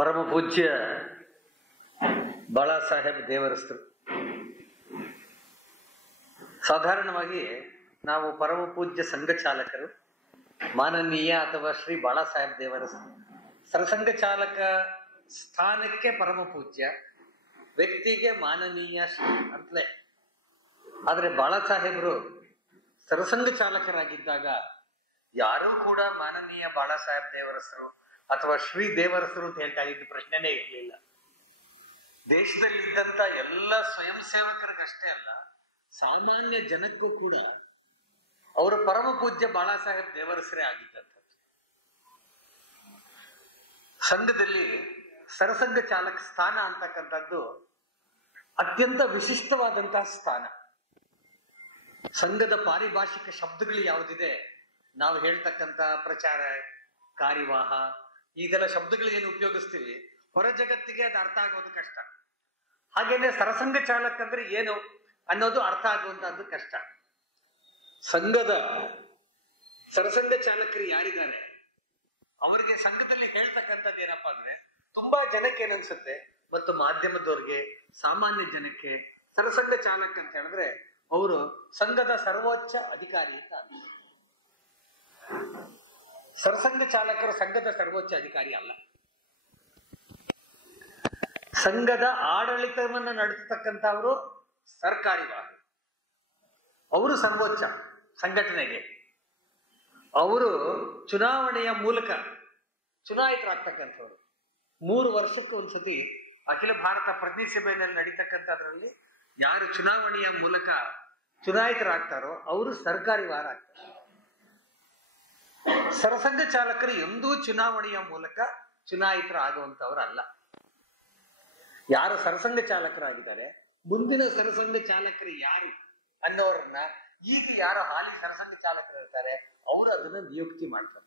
ಪರಮ ಪೂಜ್ಯ ಬಾಳಾ ಸಾಹೇಬ್ ದೇವರಸ್ಥರು. ಸಾಧಾರಣವಾಗಿ ನಾವು ಪರಮ ಪೂಜ್ಯ ಸಂಘ ಚಾಲಕರು, ಮಾನನೀಯ ಅಥವಾ ಶ್ರೀ ಬಾಳಾ ಸಾಹೇಬ್ ದೇವರಸ್ಥರು, ಸರಸಂಘ ಚಾಲಕ ಸ್ಥಾನಕ್ಕೆ ಪರಮ ಪೂಜ್ಯ, ವ್ಯಕ್ತಿಗೆ ಮಾನನೀಯ ಶ್ರೀ ಅಂತಲೇ. ಆದರೆ ಬಾಳಾ ಸಾಹೇಬರು ಸರಸಂಘ ಚಾಲಕರಾಗಿದ್ದಾಗ ಯಾರೂ ಕೂಡ ಮಾನನೀಯ ಬಾಳಾ ಸಾಹೇಬ್ ದೇವರಸ್ಥರು ಅಥವಾ ಶ್ರೀ ದೇವರಸ್ಥರು ಅಂತ ಹೇಳ್ತಾ ಇದ್ದ ಪ್ರಶ್ನೆನೇ ಇರಲಿಲ್ಲ. ದೇಶದಲ್ಲಿ ಇದ್ದಂತ ಎಲ್ಲ ಸ್ವಯಂ ಸೇವಕರಿಗಷ್ಟೇ ಅಲ್ಲ, ಸಾಮಾನ್ಯ ಜನಕ್ಕೂ ಕೂಡ ಅವರು ಪರಮ ಪೂಜ್ಯ ಬಾಳಾ ಸಾಹೇಬ್ ದೇವರಸರೇ ಆಗಿದ್ದಂಥದ್ದು. ಸಂಘದಲ್ಲಿ ಸರಸಂಘ ಚಾಲಕ ಸ್ಥಾನ ಅಂತಕ್ಕಂಥದ್ದು ಅತ್ಯಂತ ವಿಶಿಷ್ಟವಾದಂತಹ ಸ್ಥಾನ. ಸಂಘದ ಪಾರಿಭಾಷಿಕ ಶಬ್ದಗಳು ಯಾವುದಿದೆ, ನಾವು ಹೇಳ್ತಕ್ಕಂಥ ಪ್ರಚಾರ, ಕಾರ್ಯವಾಹ, ಇದೆಲ್ಲ ಶಬ್ದಗಳು ಏನು ಉಪಯೋಗಿಸ್ತೀವಿ, ಹೊರ ಜಗತ್ತಿಗೆ ಅದು ಅರ್ಥ ಆಗೋದು ಕಷ್ಟ. ಹಾಗೇನೆ ಸರಸಂಘ ಚಾಲಕ ಅಂದ್ರೆ ಏನು ಅನ್ನೋದು ಅರ್ಥ ಆಗುವಂತಹದ್ದು ಕಷ್ಟ. ಸಂಘದ ಸರಸಂಘ ಚಾಲಕರು ಯಾರಿದ್ದಾರೆ ಅವರಿಗೆ ಸಂಘದಲ್ಲಿ ಹೇಳ್ತಕ್ಕಂಥದ್ದು ಏನಪ್ಪಾ ಅಂದ್ರೆ, ತುಂಬಾ ಜನಕ್ಕೆ ಏನನ್ಸುತ್ತೆ, ಮತ್ತು ಮಾಧ್ಯಮದವ್ರಿಗೆ, ಸಾಮಾನ್ಯ ಜನಕ್ಕೆ ಸರಸಂಘ ಚಾಲಕ ಅಂತ ಹೇಳಿದ್ರೆ ಅವರು ಸಂಘದ ಸರ್ವೋಚ್ಚ ಅಧಿಕಾರಿ ಅಂತ ಅರ್ಥ. ಸರಸಂಘ ಚಾಲಕರು ಸಂಘದ ಸರ್ವೋಚ್ಚ ಅಧಿಕಾರಿ ಅಲ್ಲ. ಸಂಘದ ಆಡಳಿತವನ್ನು ನಡೆಸತಕ್ಕಂಥವರು ಸರ್ಕಾರಿ ವಾಹನ, ಅವರು ಸರ್ವೋಚ್ಚ ಸಂಘಟನೆಗೆ. ಅವರು ಚುನಾವಣೆಯ ಮೂಲಕ ಚುನಾಯಿತರಾಗ್ತಕ್ಕಂಥವ್ರು. 3 ವರ್ಷಕ್ಕೆ ಒಂದ್ಸತಿ ಅಖಿಲ ಭಾರತ ಪ್ರತಿನಿಧಿ ಸಭೆಯಲ್ಲಿ ನಡೀತಕ್ಕಂಥದ್ರಲ್ಲಿ ಯಾರು ಚುನಾವಣೆಯ ಮೂಲಕ ಚುನಾಯಿತರಾಗ್ತಾರೋ ಅವರು ಸರ್ಕಾರಿ ವಾರ ಆಗ್ತಾರೆ. ಸರಸಂಘ ಚಾಲಕರು ಎಂದೂ ಚುನಾವಣೆಯ ಮೂಲಕ ಚುನಾಯಿತರಾಗುವಂತವ್ರಲ್ಲ. ಯಾರು ಸರಸಂಘ ಚಾಲಕರಾಗಿದ್ದಾರೆ, ಮುಂದಿನ ಸರಸಂಘ ಚಾಲಕರು ಯಾರು ಅನ್ನೋರನ್ನ, ಈಗ ಯಾರು ಹಾಲಿ ಸರಸಂಘ ಚಾಲಕರು ಇರ್ತಾರೆ ಅವರು ಅದನ್ನ ನಿಯುಕ್ತಿ ಮಾಡ್ತಾರೆ.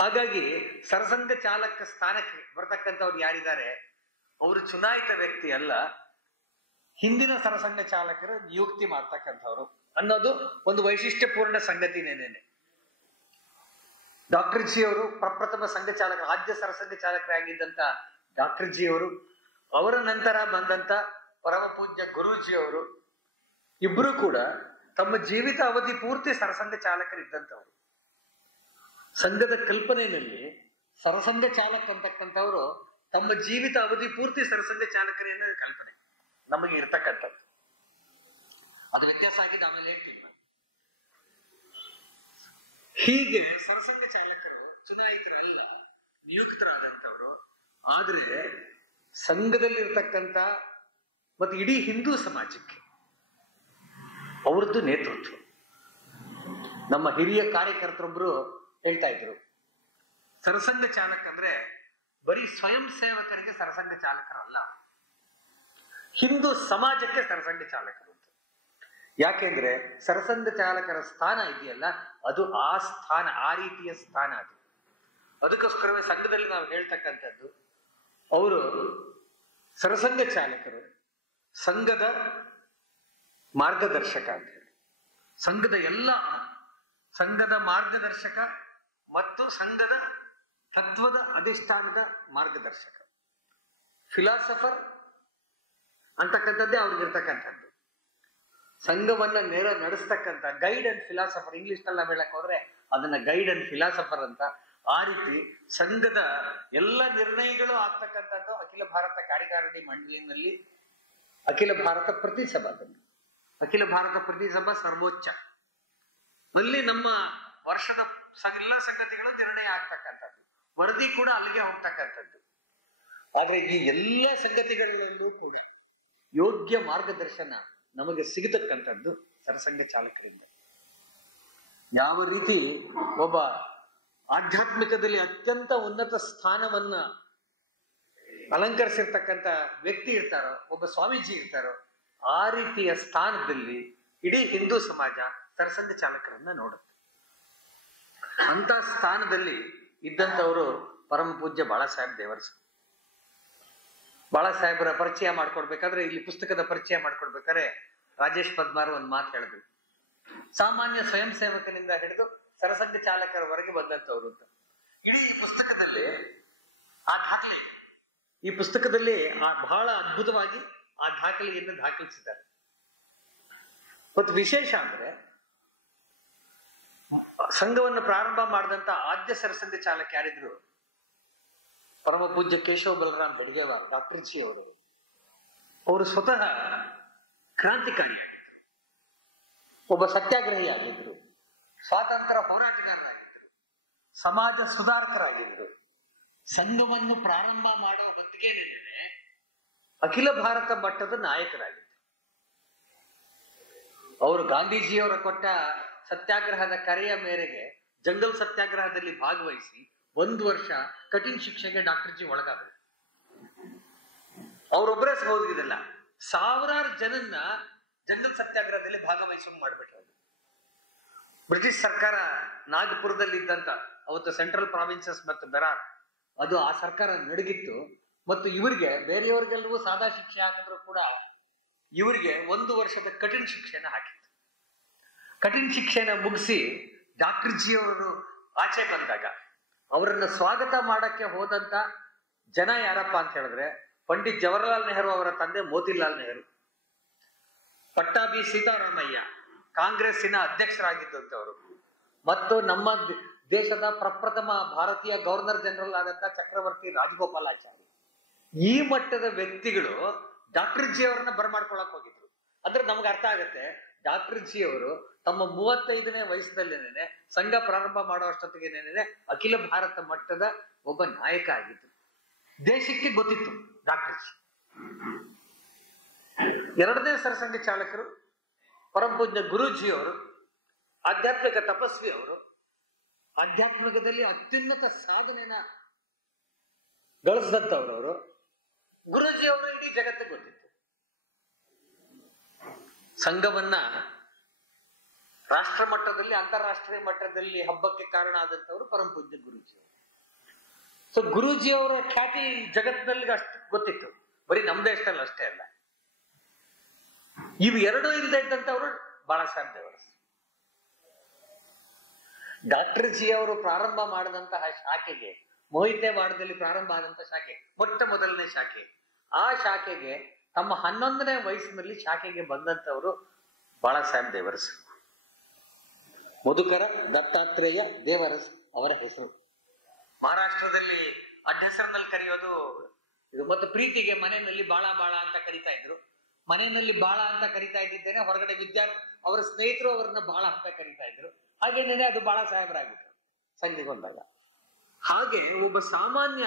ಹಾಗಾಗಿ ಸರಸಂಘ ಚಾಲಕ ಸ್ಥಾನಕ್ಕೆ ಬರ್ತಕ್ಕಂಥವ್ರು ಯಾರಿದ್ದಾರೆ ಅವರು ಚುನಾಯಿತ ವ್ಯಕ್ತಿ ಅಲ್ಲ, ಹಿಂದಿನ ಸರಸಂಘ ಚಾಲಕರು ನಿಯುಕ್ತಿ ಮಾಡ್ತಕ್ಕಂಥವ್ರು ಅನ್ನೋದು ಒಂದು ವೈಶಿಷ್ಟ್ಯಪೂರ್ಣ ಸಂಗತಿನೇನೆ. ಡಾಕ್ಟರ್ ಜಿ ಅವರು ಪ್ರಪ್ರಥಮ ಸಂಘ ಚಾಲಕ, ರಾಜ್ಯ ಸರಸಂಘ ಚಾಲಕರಾಗಿದ್ದಂತ ಡಾಕ್ಟರ್ ಜಿ ಅವರು, ಅವರ ನಂತರ ಬಂದಂತ ಪರಮ ಪೂಜ್ಯ ಗುರೂಜಿ ಅವರು, ಇಬ್ರು ಕೂಡ ತಮ್ಮ ಜೀವಿತ ಅವಧಿ ಪೂರ್ತಿ ಸರಸಂಘ ಚಾಲಕರಿದ್ದಂಥವ್ರು. ಸಂಘದ ಕಲ್ಪನೆಯಲ್ಲಿ ಸರಸಂಘ ಚಾಲಕ ಅಂತಕ್ಕಂಥವ್ರು ತಮ್ಮ ಜೀವಿತ ಅವಧಿ ಪೂರ್ತಿ ಸರಸಂಘ ಚಾಲಕರೇ ಅನ್ನೋ ಕಲ್ಪನೆ ನಮಗೆ ಇರ್ತಕ್ಕಂಥದ್ದು. ಅದು ವ್ಯತ್ಯಾಸ ಆಗಿದೆ, ಆಮೇಲೆ ಹೇಳ್ತೀನಿ ನಾನು. ಹೀಗೆ ಸರಸಂಘ ಚಾಲಕರು ಚುನಾಯಿತರಲ್ಲ, ನಿಯುಕ್ತರಾದಂಥವ್ರು. ಆದ್ರೆ ಸಂಘದಲ್ಲಿ ಇರ್ತಕ್ಕಂಥ ಮತ್ತು ಇಡೀ ಹಿಂದೂ ಸಮಾಜಕ್ಕೆ ಅವ್ರದ್ದು ನೇತೃತ್ವ. ನಮ್ಮ ಹಿರಿಯ ಕಾರ್ಯಕರ್ತರೊಬ್ರು ಹೇಳ್ತಾ ಇದ್ರು, ಸರಸಂಘ ಚಾಲಕ ಅಂದ್ರೆ ಬರೀ ಸ್ವಯಂ ಸೇವಕರಿಗೆ ಸರಸಂಘ ಚಾಲಕರಲ್ಲ, ಹಿಂದೂ ಸಮಾಜಕ್ಕೆ ಸರಸಂಘ ಚಾಲಕರು ಅಂತ. ಯಾಕೆಂದ್ರೆ ಸರಸಂಘ ಚಾಲಕರ ಸ್ಥಾನ ಇದೆಯಲ್ಲ, ಅದು ಆ ಸ್ಥಾನ, ಆ ರೀತಿಯ ಸ್ಥಾನ ಅದು. ಅದಕ್ಕೋಸ್ಕರವೇ ಸಂಘದಲ್ಲಿ ನಾವು ಹೇಳ್ತಕ್ಕಂಥದ್ದು, ಅವರು ಸರಸಂಘ ಚಾಲಕರು ಸಂಘದ ಮಾರ್ಗದರ್ಶಕ ಅಂತ ಹೇಳಿ. ಸಂಘದ ಮಾರ್ಗದರ್ಶಕ ಮತ್ತು ಸಂಘದ ತತ್ವದ ಅಧಿಷ್ಠಾನದ ಮಾರ್ಗದರ್ಶಕ, ಫಿಲಾಸಫರ್ ಅಂತಕ್ಕಂಥದ್ದೇ ಅವ್ರಿಗಿರ್ತಕ್ಕಂಥದ್ದು. ಸಂಘವನ್ನ ನಡೆಸ್ತಕ್ಕಂಥ ಗೈಡ್ ಅಂಡ್ ಫಿಲಾಸಫರ್, ಇಂಗ್ಲಿಷ್ ನಲ್ಲಿ ನಾವು ಹೇಳಕ್ ಹೋದ್ರೆ ಅದನ್ನ ಗೈಡ್ ಅಂಡ್ ಫಿಲಾಸಫರ್ ಅಂತ. ಆ ರೀತಿ ಸಂಘದ ಎಲ್ಲ ನಿರ್ಣಯಗಳು ಆಗ್ತಕ್ಕಂಥದ್ದು ಅಖಿಲ ಭಾರತ ಕಾರ್ಯಕಾರಿಣಿ ಮಂಡಳಿನಲ್ಲಿ, ಅಖಿಲ ಭಾರತ ಪ್ರತಿಸಭಾದಲ್ಲಿ. ಅಖಿಲ ಭಾರತ ಪ್ರತಿಸಭಾ ಸರ್ವೋಚ್ಚ, ಅಲ್ಲಿ ನಮ್ಮ ವರ್ಷದ ಎಲ್ಲ ಸಂಗತಿಗಳು ನಿರ್ಣಯ ಆಗ್ತಕ್ಕಂಥದ್ದು, ವರದಿ ಕೂಡ ಅಲ್ಲಿಗೆ ಹೋಗ್ತಕ್ಕಂಥದ್ದು. ಆದ್ರೆ ಈ ಎಲ್ಲ ಸಂಗತಿಗಳಲ್ಲೂ ಕೂಡ ಯೋಗ್ಯ ಮಾರ್ಗದರ್ಶನ ನಮಗೆ ಸಿಗತಕ್ಕಂಥದ್ದು ಸರಸಂಘ ಚಾಲಕರಿಂದ. ಯಾವ ರೀತಿ ಒಬ್ಬ ಆಧ್ಯಾತ್ಮಿಕದಲ್ಲಿ ಅತ್ಯಂತ ಉನ್ನತ ಸ್ಥಾನವನ್ನ ಅಲಂಕರಿಸಿರ್ತಕ್ಕಂಥ ವ್ಯಕ್ತಿ ಇರ್ತಾರೋ, ಒಬ್ಬ ಸ್ವಾಮೀಜಿ ಇರ್ತಾರೋ, ಆ ರೀತಿಯ ಸ್ಥಾನದಲ್ಲಿ ಇಡೀ ಹಿಂದೂ ಸಮಾಜ ಸರಸಂಘ ಚಾಲಕರನ್ನ ನೋಡುತ್ತೆ. ಅಂತ ಸ್ಥಾನದಲ್ಲಿ ಇದ್ದಂಥವರು ಪರಮ ಪೂಜ್ಯ ಬಾಳಾ ಸಾಹೇಬ್ ದೇವರಸರು. ಬಾಳಾ ಸಾಹೇಬರ ಪರಿಚಯ ಮಾಡ್ಕೊಡ್ಬೇಕಾದ್ರೆ, ಇಲ್ಲಿ ಪುಸ್ತಕದ ಪರಿಚಯ ಮಾಡ್ಕೊಡ್ಬೇಕಾದ್ರೆ ರಾಜೇಶ್ ಪದ್ಮಾರ್ ಒಂದು ಮಾತು ಹೇಳಿದ್ರು, ಸಾಮಾನ್ಯ ಸ್ವಯಂ ಸೇವಕನಿಂದ ಹಿಡಿದು ಸರಸಂಘ ಚಾಲಕರವರೆಗೆ ಬಂದಂಥವ್ರು ಅಂತ. ಇಡೀ ಪುಸ್ತಕದಲ್ಲಿ ಆ ದಾಖಲೆ ಈ ಪುಸ್ತಕದಲ್ಲಿ ಬಹಳ ಅದ್ಭುತವಾಗಿ ಆ ದಾಖಲೆಯನ್ನು ದಾಖಲಿಸಿದ್ದಾರೆ. ಮತ್ತು ವಿಶೇಷ ಅಂದ್ರೆ ಸಂಘವನ್ನು ಪ್ರಾರಂಭ ಮಾಡಿದಂತ ಆದ್ಯ ಸರಸಂಘ ಚಾಲಕ ಯಾರಿದ್ರು? ಪರಮ ಪೂಜ್ಯ ಕೇಶವ ಬಲರಾಮ್ ಹೆಡ್ಗೇವಾರ್, ಡಾಕ್ಟರ್ ಜಿ ಅವರು ಸ್ವತಃ ಕ್ರಾಂತಿಕಾರಿ, ಒಬ್ಬ ಸತ್ಯಾಗ್ರಹಿ ಆಗಿದ್ರು, ಸ್ವಾತಂತ್ರ್ಯ ಹೋರಾಟಗಾರರಾಗಿದ್ರು, ಸಮಾಜ ಸುಧಾರಕರಾಗಿದ್ರು. ಸಂಘವನ್ನು ಪ್ರಾರಂಭ ಮಾಡೋ ಹೊತ್ತಿಗೆ ಅಖಿಲ ಭಾರತ ಮಟ್ಟದ ನಾಯಕರಾಗಿದ್ರು. ಅವರು ಗಾಂಧೀಜಿಯವರ ಕೊಟ್ಟ ಸತ್ಯಾಗ್ರಹದ ಕರೆಯ ಮೇರೆಗೆ ಜಂಗಲ್ ಸತ್ಯಾಗ್ರಹದಲ್ಲಿ ಭಾಗವಹಿಸಿ 1 ವರ್ಷ ಕಠಿಣ ಶಿಕ್ಷೆಗೆ ಡಾಕ್ಟರ್ ಜಿ ಒಳಗಾದರು. ಅವರೊಬ್ಬರೇ ಸಹೋದರಿದಲ್ಲ, ಸಾವಿರಾರು ಜನನ್ನ ಜಂಗಲ್ ಸತ್ಯಾಗ್ರಹದಲ್ಲಿ ಭಾಗವಹಿಸೋಂಗ್ ಮಾಡ್ಬಿಟ್ರು. ಬ್ರಿಟಿಷ್ ಸರ್ಕಾರ ನಾಗಪುರದಲ್ಲಿದ್ದಂತ ಅವತ್ತು ಸೆಂಟ್ರಲ್ ಪ್ರಾವಿನ್ಸಸ್ ಮತ್ತು ಬೆರಾರ್, ಅದು ಆ ಸರ್ಕಾರ ನಡಗಿತ್ತು. ಮತ್ತು ಇವರಿಗೆ ಬೇರೆಯವರಿಗೆಲ್ಲವೂ ಸಾದಾ ಶಿಕ್ಷೆ ಹಾಕಿದ್ರು ಕೂಡ ಇವರಿಗೆ 1 ವರ್ಷದ ಕಠಿಣ ಶಿಕ್ಷೆನ ಹಾಕಿತ್ತು. ಕಠಿಣ ಶಿಕ್ಷೆನ ಮುಗಿಸಿ ಡಾಕ್ಟರ್ ಜಿ ಅವರು ಆಚೆ ಬಂದಾಗ ಅವರನ್ನ ಸ್ವಾಗತ ಮಾಡಕ್ಕೆ ಹೋದಂತ ಜನ ಯಾರಪ್ಪ ಅಂತ ಹೇಳಿದ್ರೆ, ಪಂಡಿತ್ ಜವಾಹರ್ಲಾಲ್ ನೆಹರು ಅವರ ತಂದೆ ಮೋತಿಲಾಲ್ ನೆಹರು, ಪಟ್ಟಾಭಿ ಸೀತಾರಾಮಯ್ಯ ಕಾಂಗ್ರೆಸ್ಸಿನ ಅಧ್ಯಕ್ಷರಾಗಿದ್ದಂಥವರು, ಮತ್ತು ನಮ್ಮ ದೇಶದ ಪ್ರಪ್ರಥಮ ಭಾರತೀಯ ಗವರ್ನರ್ ಜನರಲ್ ಆದಂತ ಚಕ್ರವರ್ತಿ ರಾಜಗೋಪಾಲಾಚಾರಿ. ಈ ಮಟ್ಟದ ವ್ಯಕ್ತಿಗಳು ಡಾಕ್ಟರ್ ಜಿ ಅವರನ್ನ ಬರಮಾಡ್ಕೊಳಕ್ ಹೋಗಿದ್ರು. ಅಂದ್ರೆ ನಮ್ಗೆ ಅರ್ಥ ಆಗತ್ತೆ, ಡಾಕ್ಟರ್ ಜಿ ಅವರು ತಮ್ಮ 35ನೇ ವಯಸ್ಸಿನಲ್ಲೇನೆ ಸಂಘ ಪ್ರಾರಂಭ ಮಾಡೋ ಅಷ್ಟೊತ್ತಿಗೆನೇನೆ ಅಖಿಲ ಭಾರತ ಮಟ್ಟದ ಒಬ್ಬ ನಾಯಕ ಆಗಿದ್ರು. ದೇಶಕ್ಕೆ ಗೊತ್ತಿತ್ತು ಡಾಕ್ಟರ್ ಜಿ. 2ನೇ ಸರಸಂಘ ಚಾಲಕರು ಪರಮಪೂಜ್ಯ ಗುರೂಜಿ ಅವರು, ಆಧ್ಯಾತ್ಮಿಕ ತಪಸ್ವಿ ಅವರು, ಆಧ್ಯಾತ್ಮಿಕದಲ್ಲಿ ಅತ್ಯುನ್ನತ ಸಾಧನೆನ ಗಳಿಸಿದಂಥವ್ರವರು. ಗುರೂಜಿ ಅವರು ಇಡೀ ಜಗತ್ತಿಗೆ ಗೊತ್ತಿತ್ತು. ಸಂಘವನ್ನ ರಾಷ್ಟ್ರ ಮಟ್ಟದಲ್ಲಿ, ಅಂತಾರಾಷ್ಟ್ರೀಯ ಮಟ್ಟದಲ್ಲಿ ಹಬ್ಬಕ್ಕೆ ಕಾರಣ ಆದಂತವರು ಪರಮಪೂಜ್ಯ ಗುರೂಜಿ ಅವರು. ಸೊ ಗುರೂಜಿ ಅವರ ಖ್ಯಾತಿ ಜಗತ್ತಿನಲ್ಲಿ ಅಷ್ಟು ಗೊತ್ತಿತ್ತು, ಬರೀ ನಮ್ಮ ದೇಶದಲ್ಲಿ ಅಷ್ಟೇ ಅಲ್ಲ. ಇವು ಎರಡೂ ಇಲ್ಲದೆ ಇದ್ದಂಥವ್ರು ಬಾಳಾ ಸಾಹೇಬ್ ದೇವರಸ್. ಡಾಕ್ಟರ್ ಜಿ ಅವರು ಪ್ರಾರಂಭ ಮಾಡಿದಂತಹ ಶಾಖೆಗೆ, ಮೋಹಿತೆವಾಡದಲ್ಲಿ ಪ್ರಾರಂಭ ಆದಂತಹ ಶಾಖೆ, ಮೊಟ್ಟ ಮೊದಲನೇ ಶಾಖೆ, ಆ ಶಾಖೆಗೆ ತಮ್ಮ 11ನೇ ವಯಸ್ಸಿನಲ್ಲಿ ಶಾಖೆಗೆ ಬಂದಂತವರು ಬಾಳಾ ಸಾಹೇಬ್ ದೇವರಸ್. ಮಧುಕರ ದತ್ತಾತ್ರೇಯ ದೇವರಸ್ ಅವರ ಹೆಸರು. ಮಹಾರಾಷ್ಟ್ರದಲ್ಲಿ ಅಡ್ಡ ಹೆಸರಿನಲ್ಲಿ ಕರೆಯೋದು ಇದು. ಮತ್ತು ಪ್ರೀತಿಗೆ ಮನೆಯಲ್ಲಿ ಬಾಳ ಬಾಳ ಅಂತ ಕರಿತಾ ಇದ್ರು. ಮನೆಯಲ್ಲಿ ಬಾಳ ಅಂತ ಕರಿತಾ ಇದ್ದಿದ್ದೇನೆ, ಹೊರಗಡೆ ವಿದ್ಯಾರ್ಥಿ ಅವರ ಸ್ನೇಹಿತರು ಅವರನ್ನ ಬಾಳ ಅಂತ ಕರಿತಾ ಇದ್ರು. ಹಾಗೇನೇನೆ ಅದು ಬಾಳಾ ಸಾಹೇಬರಾಗಿತ್ತು ಸಂಘಗೊಂಡಾಗ. ಹಾಗೆ ಒಬ್ಬ ಸಾಮಾನ್ಯ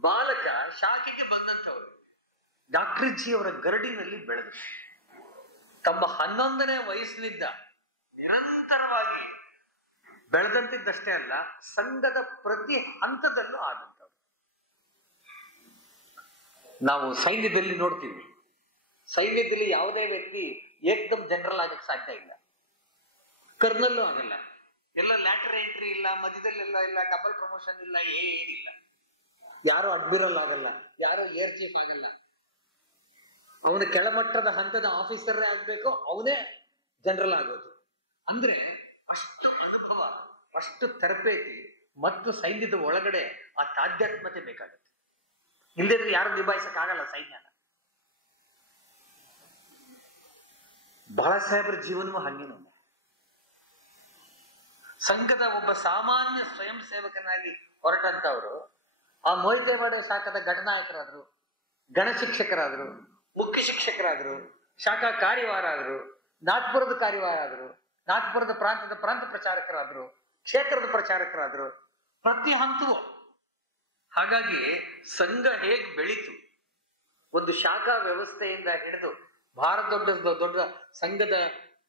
ಬಾಲಕ ಶಾಖೆಗೆ ಬಂದಂಥವ್ರು ಡಾಕ್ಟರ್ ಜಿ ಅವರ ಗರಡಿನಲ್ಲಿ ಬೆಳೆದು ತಮ್ಮ 11ನೇ ವಯಸ್ಸಿನಿಂದ ನಿರಂತರವಾಗಿ ಬೆಳೆದಂತಿದ್ದಷ್ಟೇ ಅಲ್ಲ, ಸಂಘದ ಪ್ರತಿ ಹಂತದಲ್ಲೂ ಆದಂಥವ್ರು. ನಾವು ಸೈನ್ಯದಲ್ಲಿ ನೋಡ್ತೀವಿ, ಸೈನ್ಯದಲ್ಲಿ ಯಾವುದೇ ವ್ಯಕ್ತಿ ಏಕದಮ್ ಜನರಲ್ ಆಗಕ್ಕೆ ಸಾಧ್ಯ ಇಲ್ಲ, ಕರ್ನಲ್ಲೂ ಆಗಲ್ಲ. ಎಲ್ಲ ಲ್ಯಾಟರ್ ಎಂಟ್ರಿ ಇಲ್ಲ, ಮಧ್ಯದಲ್ಲೆಲ್ಲ ಇಲ್ಲ, ಡಬಲ್ ಪ್ರಮೋಷನ್ ಇಲ್ಲ, ಏನಿಲ್ಲ. ಯಾರು ಅಡ್ಮಿರಲ್ ಆಗಲ್ಲ, ಯಾರು ಏರ್ ಚೀಫ್ ಆಗಲ್ಲ. ಅವನ ಕೆಳಮಟ್ಟದ ಹಂತದ ಆಫೀಸರೇ ಆಗ್ಬೇಕು, ಅವನೇ ಜನರಲ್ ಆಗೋದು. ಅಂದ್ರೆ ಅಷ್ಟು ಅನುಭವ, ಅಷ್ಟು ತರಬೇತಿ ಮತ್ತು ಸೈನ್ಯದ ಒಳಗಡೆ ಆ ತಾಧ್ಯಾತ್ಮತೆ ಬೇಕಾಗುತ್ತೆ. ಇಲ್ಲದಿದ್ರೆ ಯಾರು ನಿಭಾಯಿಸಕ್ ಆಗಲ್ಲ ಸೈನ್ಯನ. ಬಾಳಾ ಸಾಹೇಬರ ಜೀವನವೂ ಹಂಗೇನು. ಸಂಘದ ಒಬ್ಬ ಸಾಮಾನ್ಯ ಸ್ವಯಂ ಸೇವಕನಾಗಿ ಹೊರಟಂತವರು ಆ ಮೋಹಿತೆವಾಡ ಶಾಖದ ಘಟನಾಯಕರಾದ್ರು, ಗಣಶಿಕ್ಷಕರಾದ್ರು, ಮುಖ್ಯ ಶಿಕ್ಷಕರಾದ್ರು, ಶಾಖಾ ಕಾರ್ಯವಾರ ಆದ್ರು, ನಾಗ್ಪುರದ ಕಾರ್ಯವಾರ ಆದ್ರು, ನಾಗ್ಪುರದ ಪ್ರಾಂತದ ಪ್ರಾಂತ ಪ್ರಚಾರಕರಾದ್ರು, ಕ್ಷೇತ್ರದ ಪ್ರಚಾರಕರಾದ್ರು, ಪ್ರತಿ ಹಂತವೂ. ಹಾಗಾಗಿ ಸಂಘ ಹೇಗೆ ಬೆಳೀತು, ಒಂದು ಶಾಖಾ ವ್ಯವಸ್ಥೆಯಿಂದ ಹಿಡಿದು ಭಾಳ ದೊಡ್ಡ ಸಂಘದ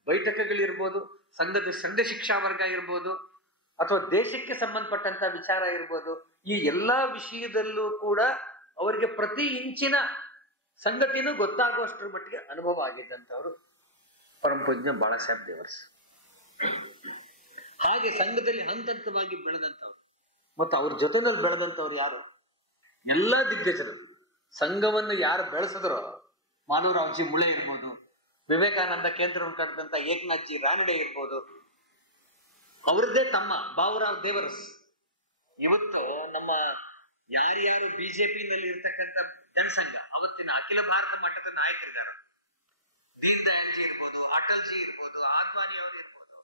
ಬೈಠಕಗಳಿರ್ಬೋದು, ಸಂಘದ ಸಂಘ ಶಿಕ್ಷಾ ವರ್ಗ ಇರ್ಬೋದು, ಅಥವಾ ದೇಶಕ್ಕೆ ಸಂಬಂಧಪಟ್ಟಂತ ವಿಚಾರ ಇರ್ಬೋದು, ಈ ಎಲ್ಲಾ ವಿಷಯದಲ್ಲೂ ಕೂಡ ಅವರಿಗೆ ಪ್ರತಿ ಇಂಚಿನ ಸಂಗತಿನೂ ಗೊತ್ತಾಗುವಷ್ಟರ ಮಟ್ಟಿಗೆ ಅನುಭವ ಆಗಿದ್ದಂಥವ್ರು ಪರಮಪೂಜ್ಯ ಬಾಳಾ ಸಾಹೇಬ್ ದೇವರಸ್. ಹಾಗೆ ಸಂಘದಲ್ಲಿ ಹಂತವಾಗಿ ಬೆಳೆದಂಥವ್ರು ಮತ್ತು ಅವ್ರ ಜೊತೆನಲ್ಲಿ ಬೆಳೆದಂಥವ್ರು ಯಾರು? ಎಲ್ಲ ದಿಗ್ಗಜರು. ಸಂಘವನ್ನು ಯಾರು ಬೆಳೆಸಿದ್ರೋ, ಮಾನವರಾವ್ಜಿ ಮುಳೆ ಇರ್ಬೋದು, ವಿವೇಕಾನಂದ ಕೇಂದ್ರವನ್ನು ಕಟ್ಟಿದಂತ ಏಕನಾಥ್ ಜಿ ರಾನಡೆ ಇರ್ಬೋದು, ಅವರದ್ದೇ ತಮ್ಮ ಬಾಬುರಾವ್ ದೇವರಸ್ ಇವತ್ತು ನಮ್ಮ ಯಾರ್ಯಾರು ಬಿಜೆಪಿನಲ್ಲಿ ಇರ್ತಕ್ಕಂಥ ಜನಸಂಘ ಅವತ್ತಿನ ಅಖಿಲ ಭಾರತ ಮಟ್ಟದ ನಾಯಕರಿದ್ದಾರೆ, ದೀನ್ ದಯಾಳ್ ಜಿ ಇರ್ಬೋದು, ಅಟಲ್ ಜಿ ಇರ್ಬೋದು, ಆದ್ವಾನಿ ಅವರು ಇರ್ಬೋದು,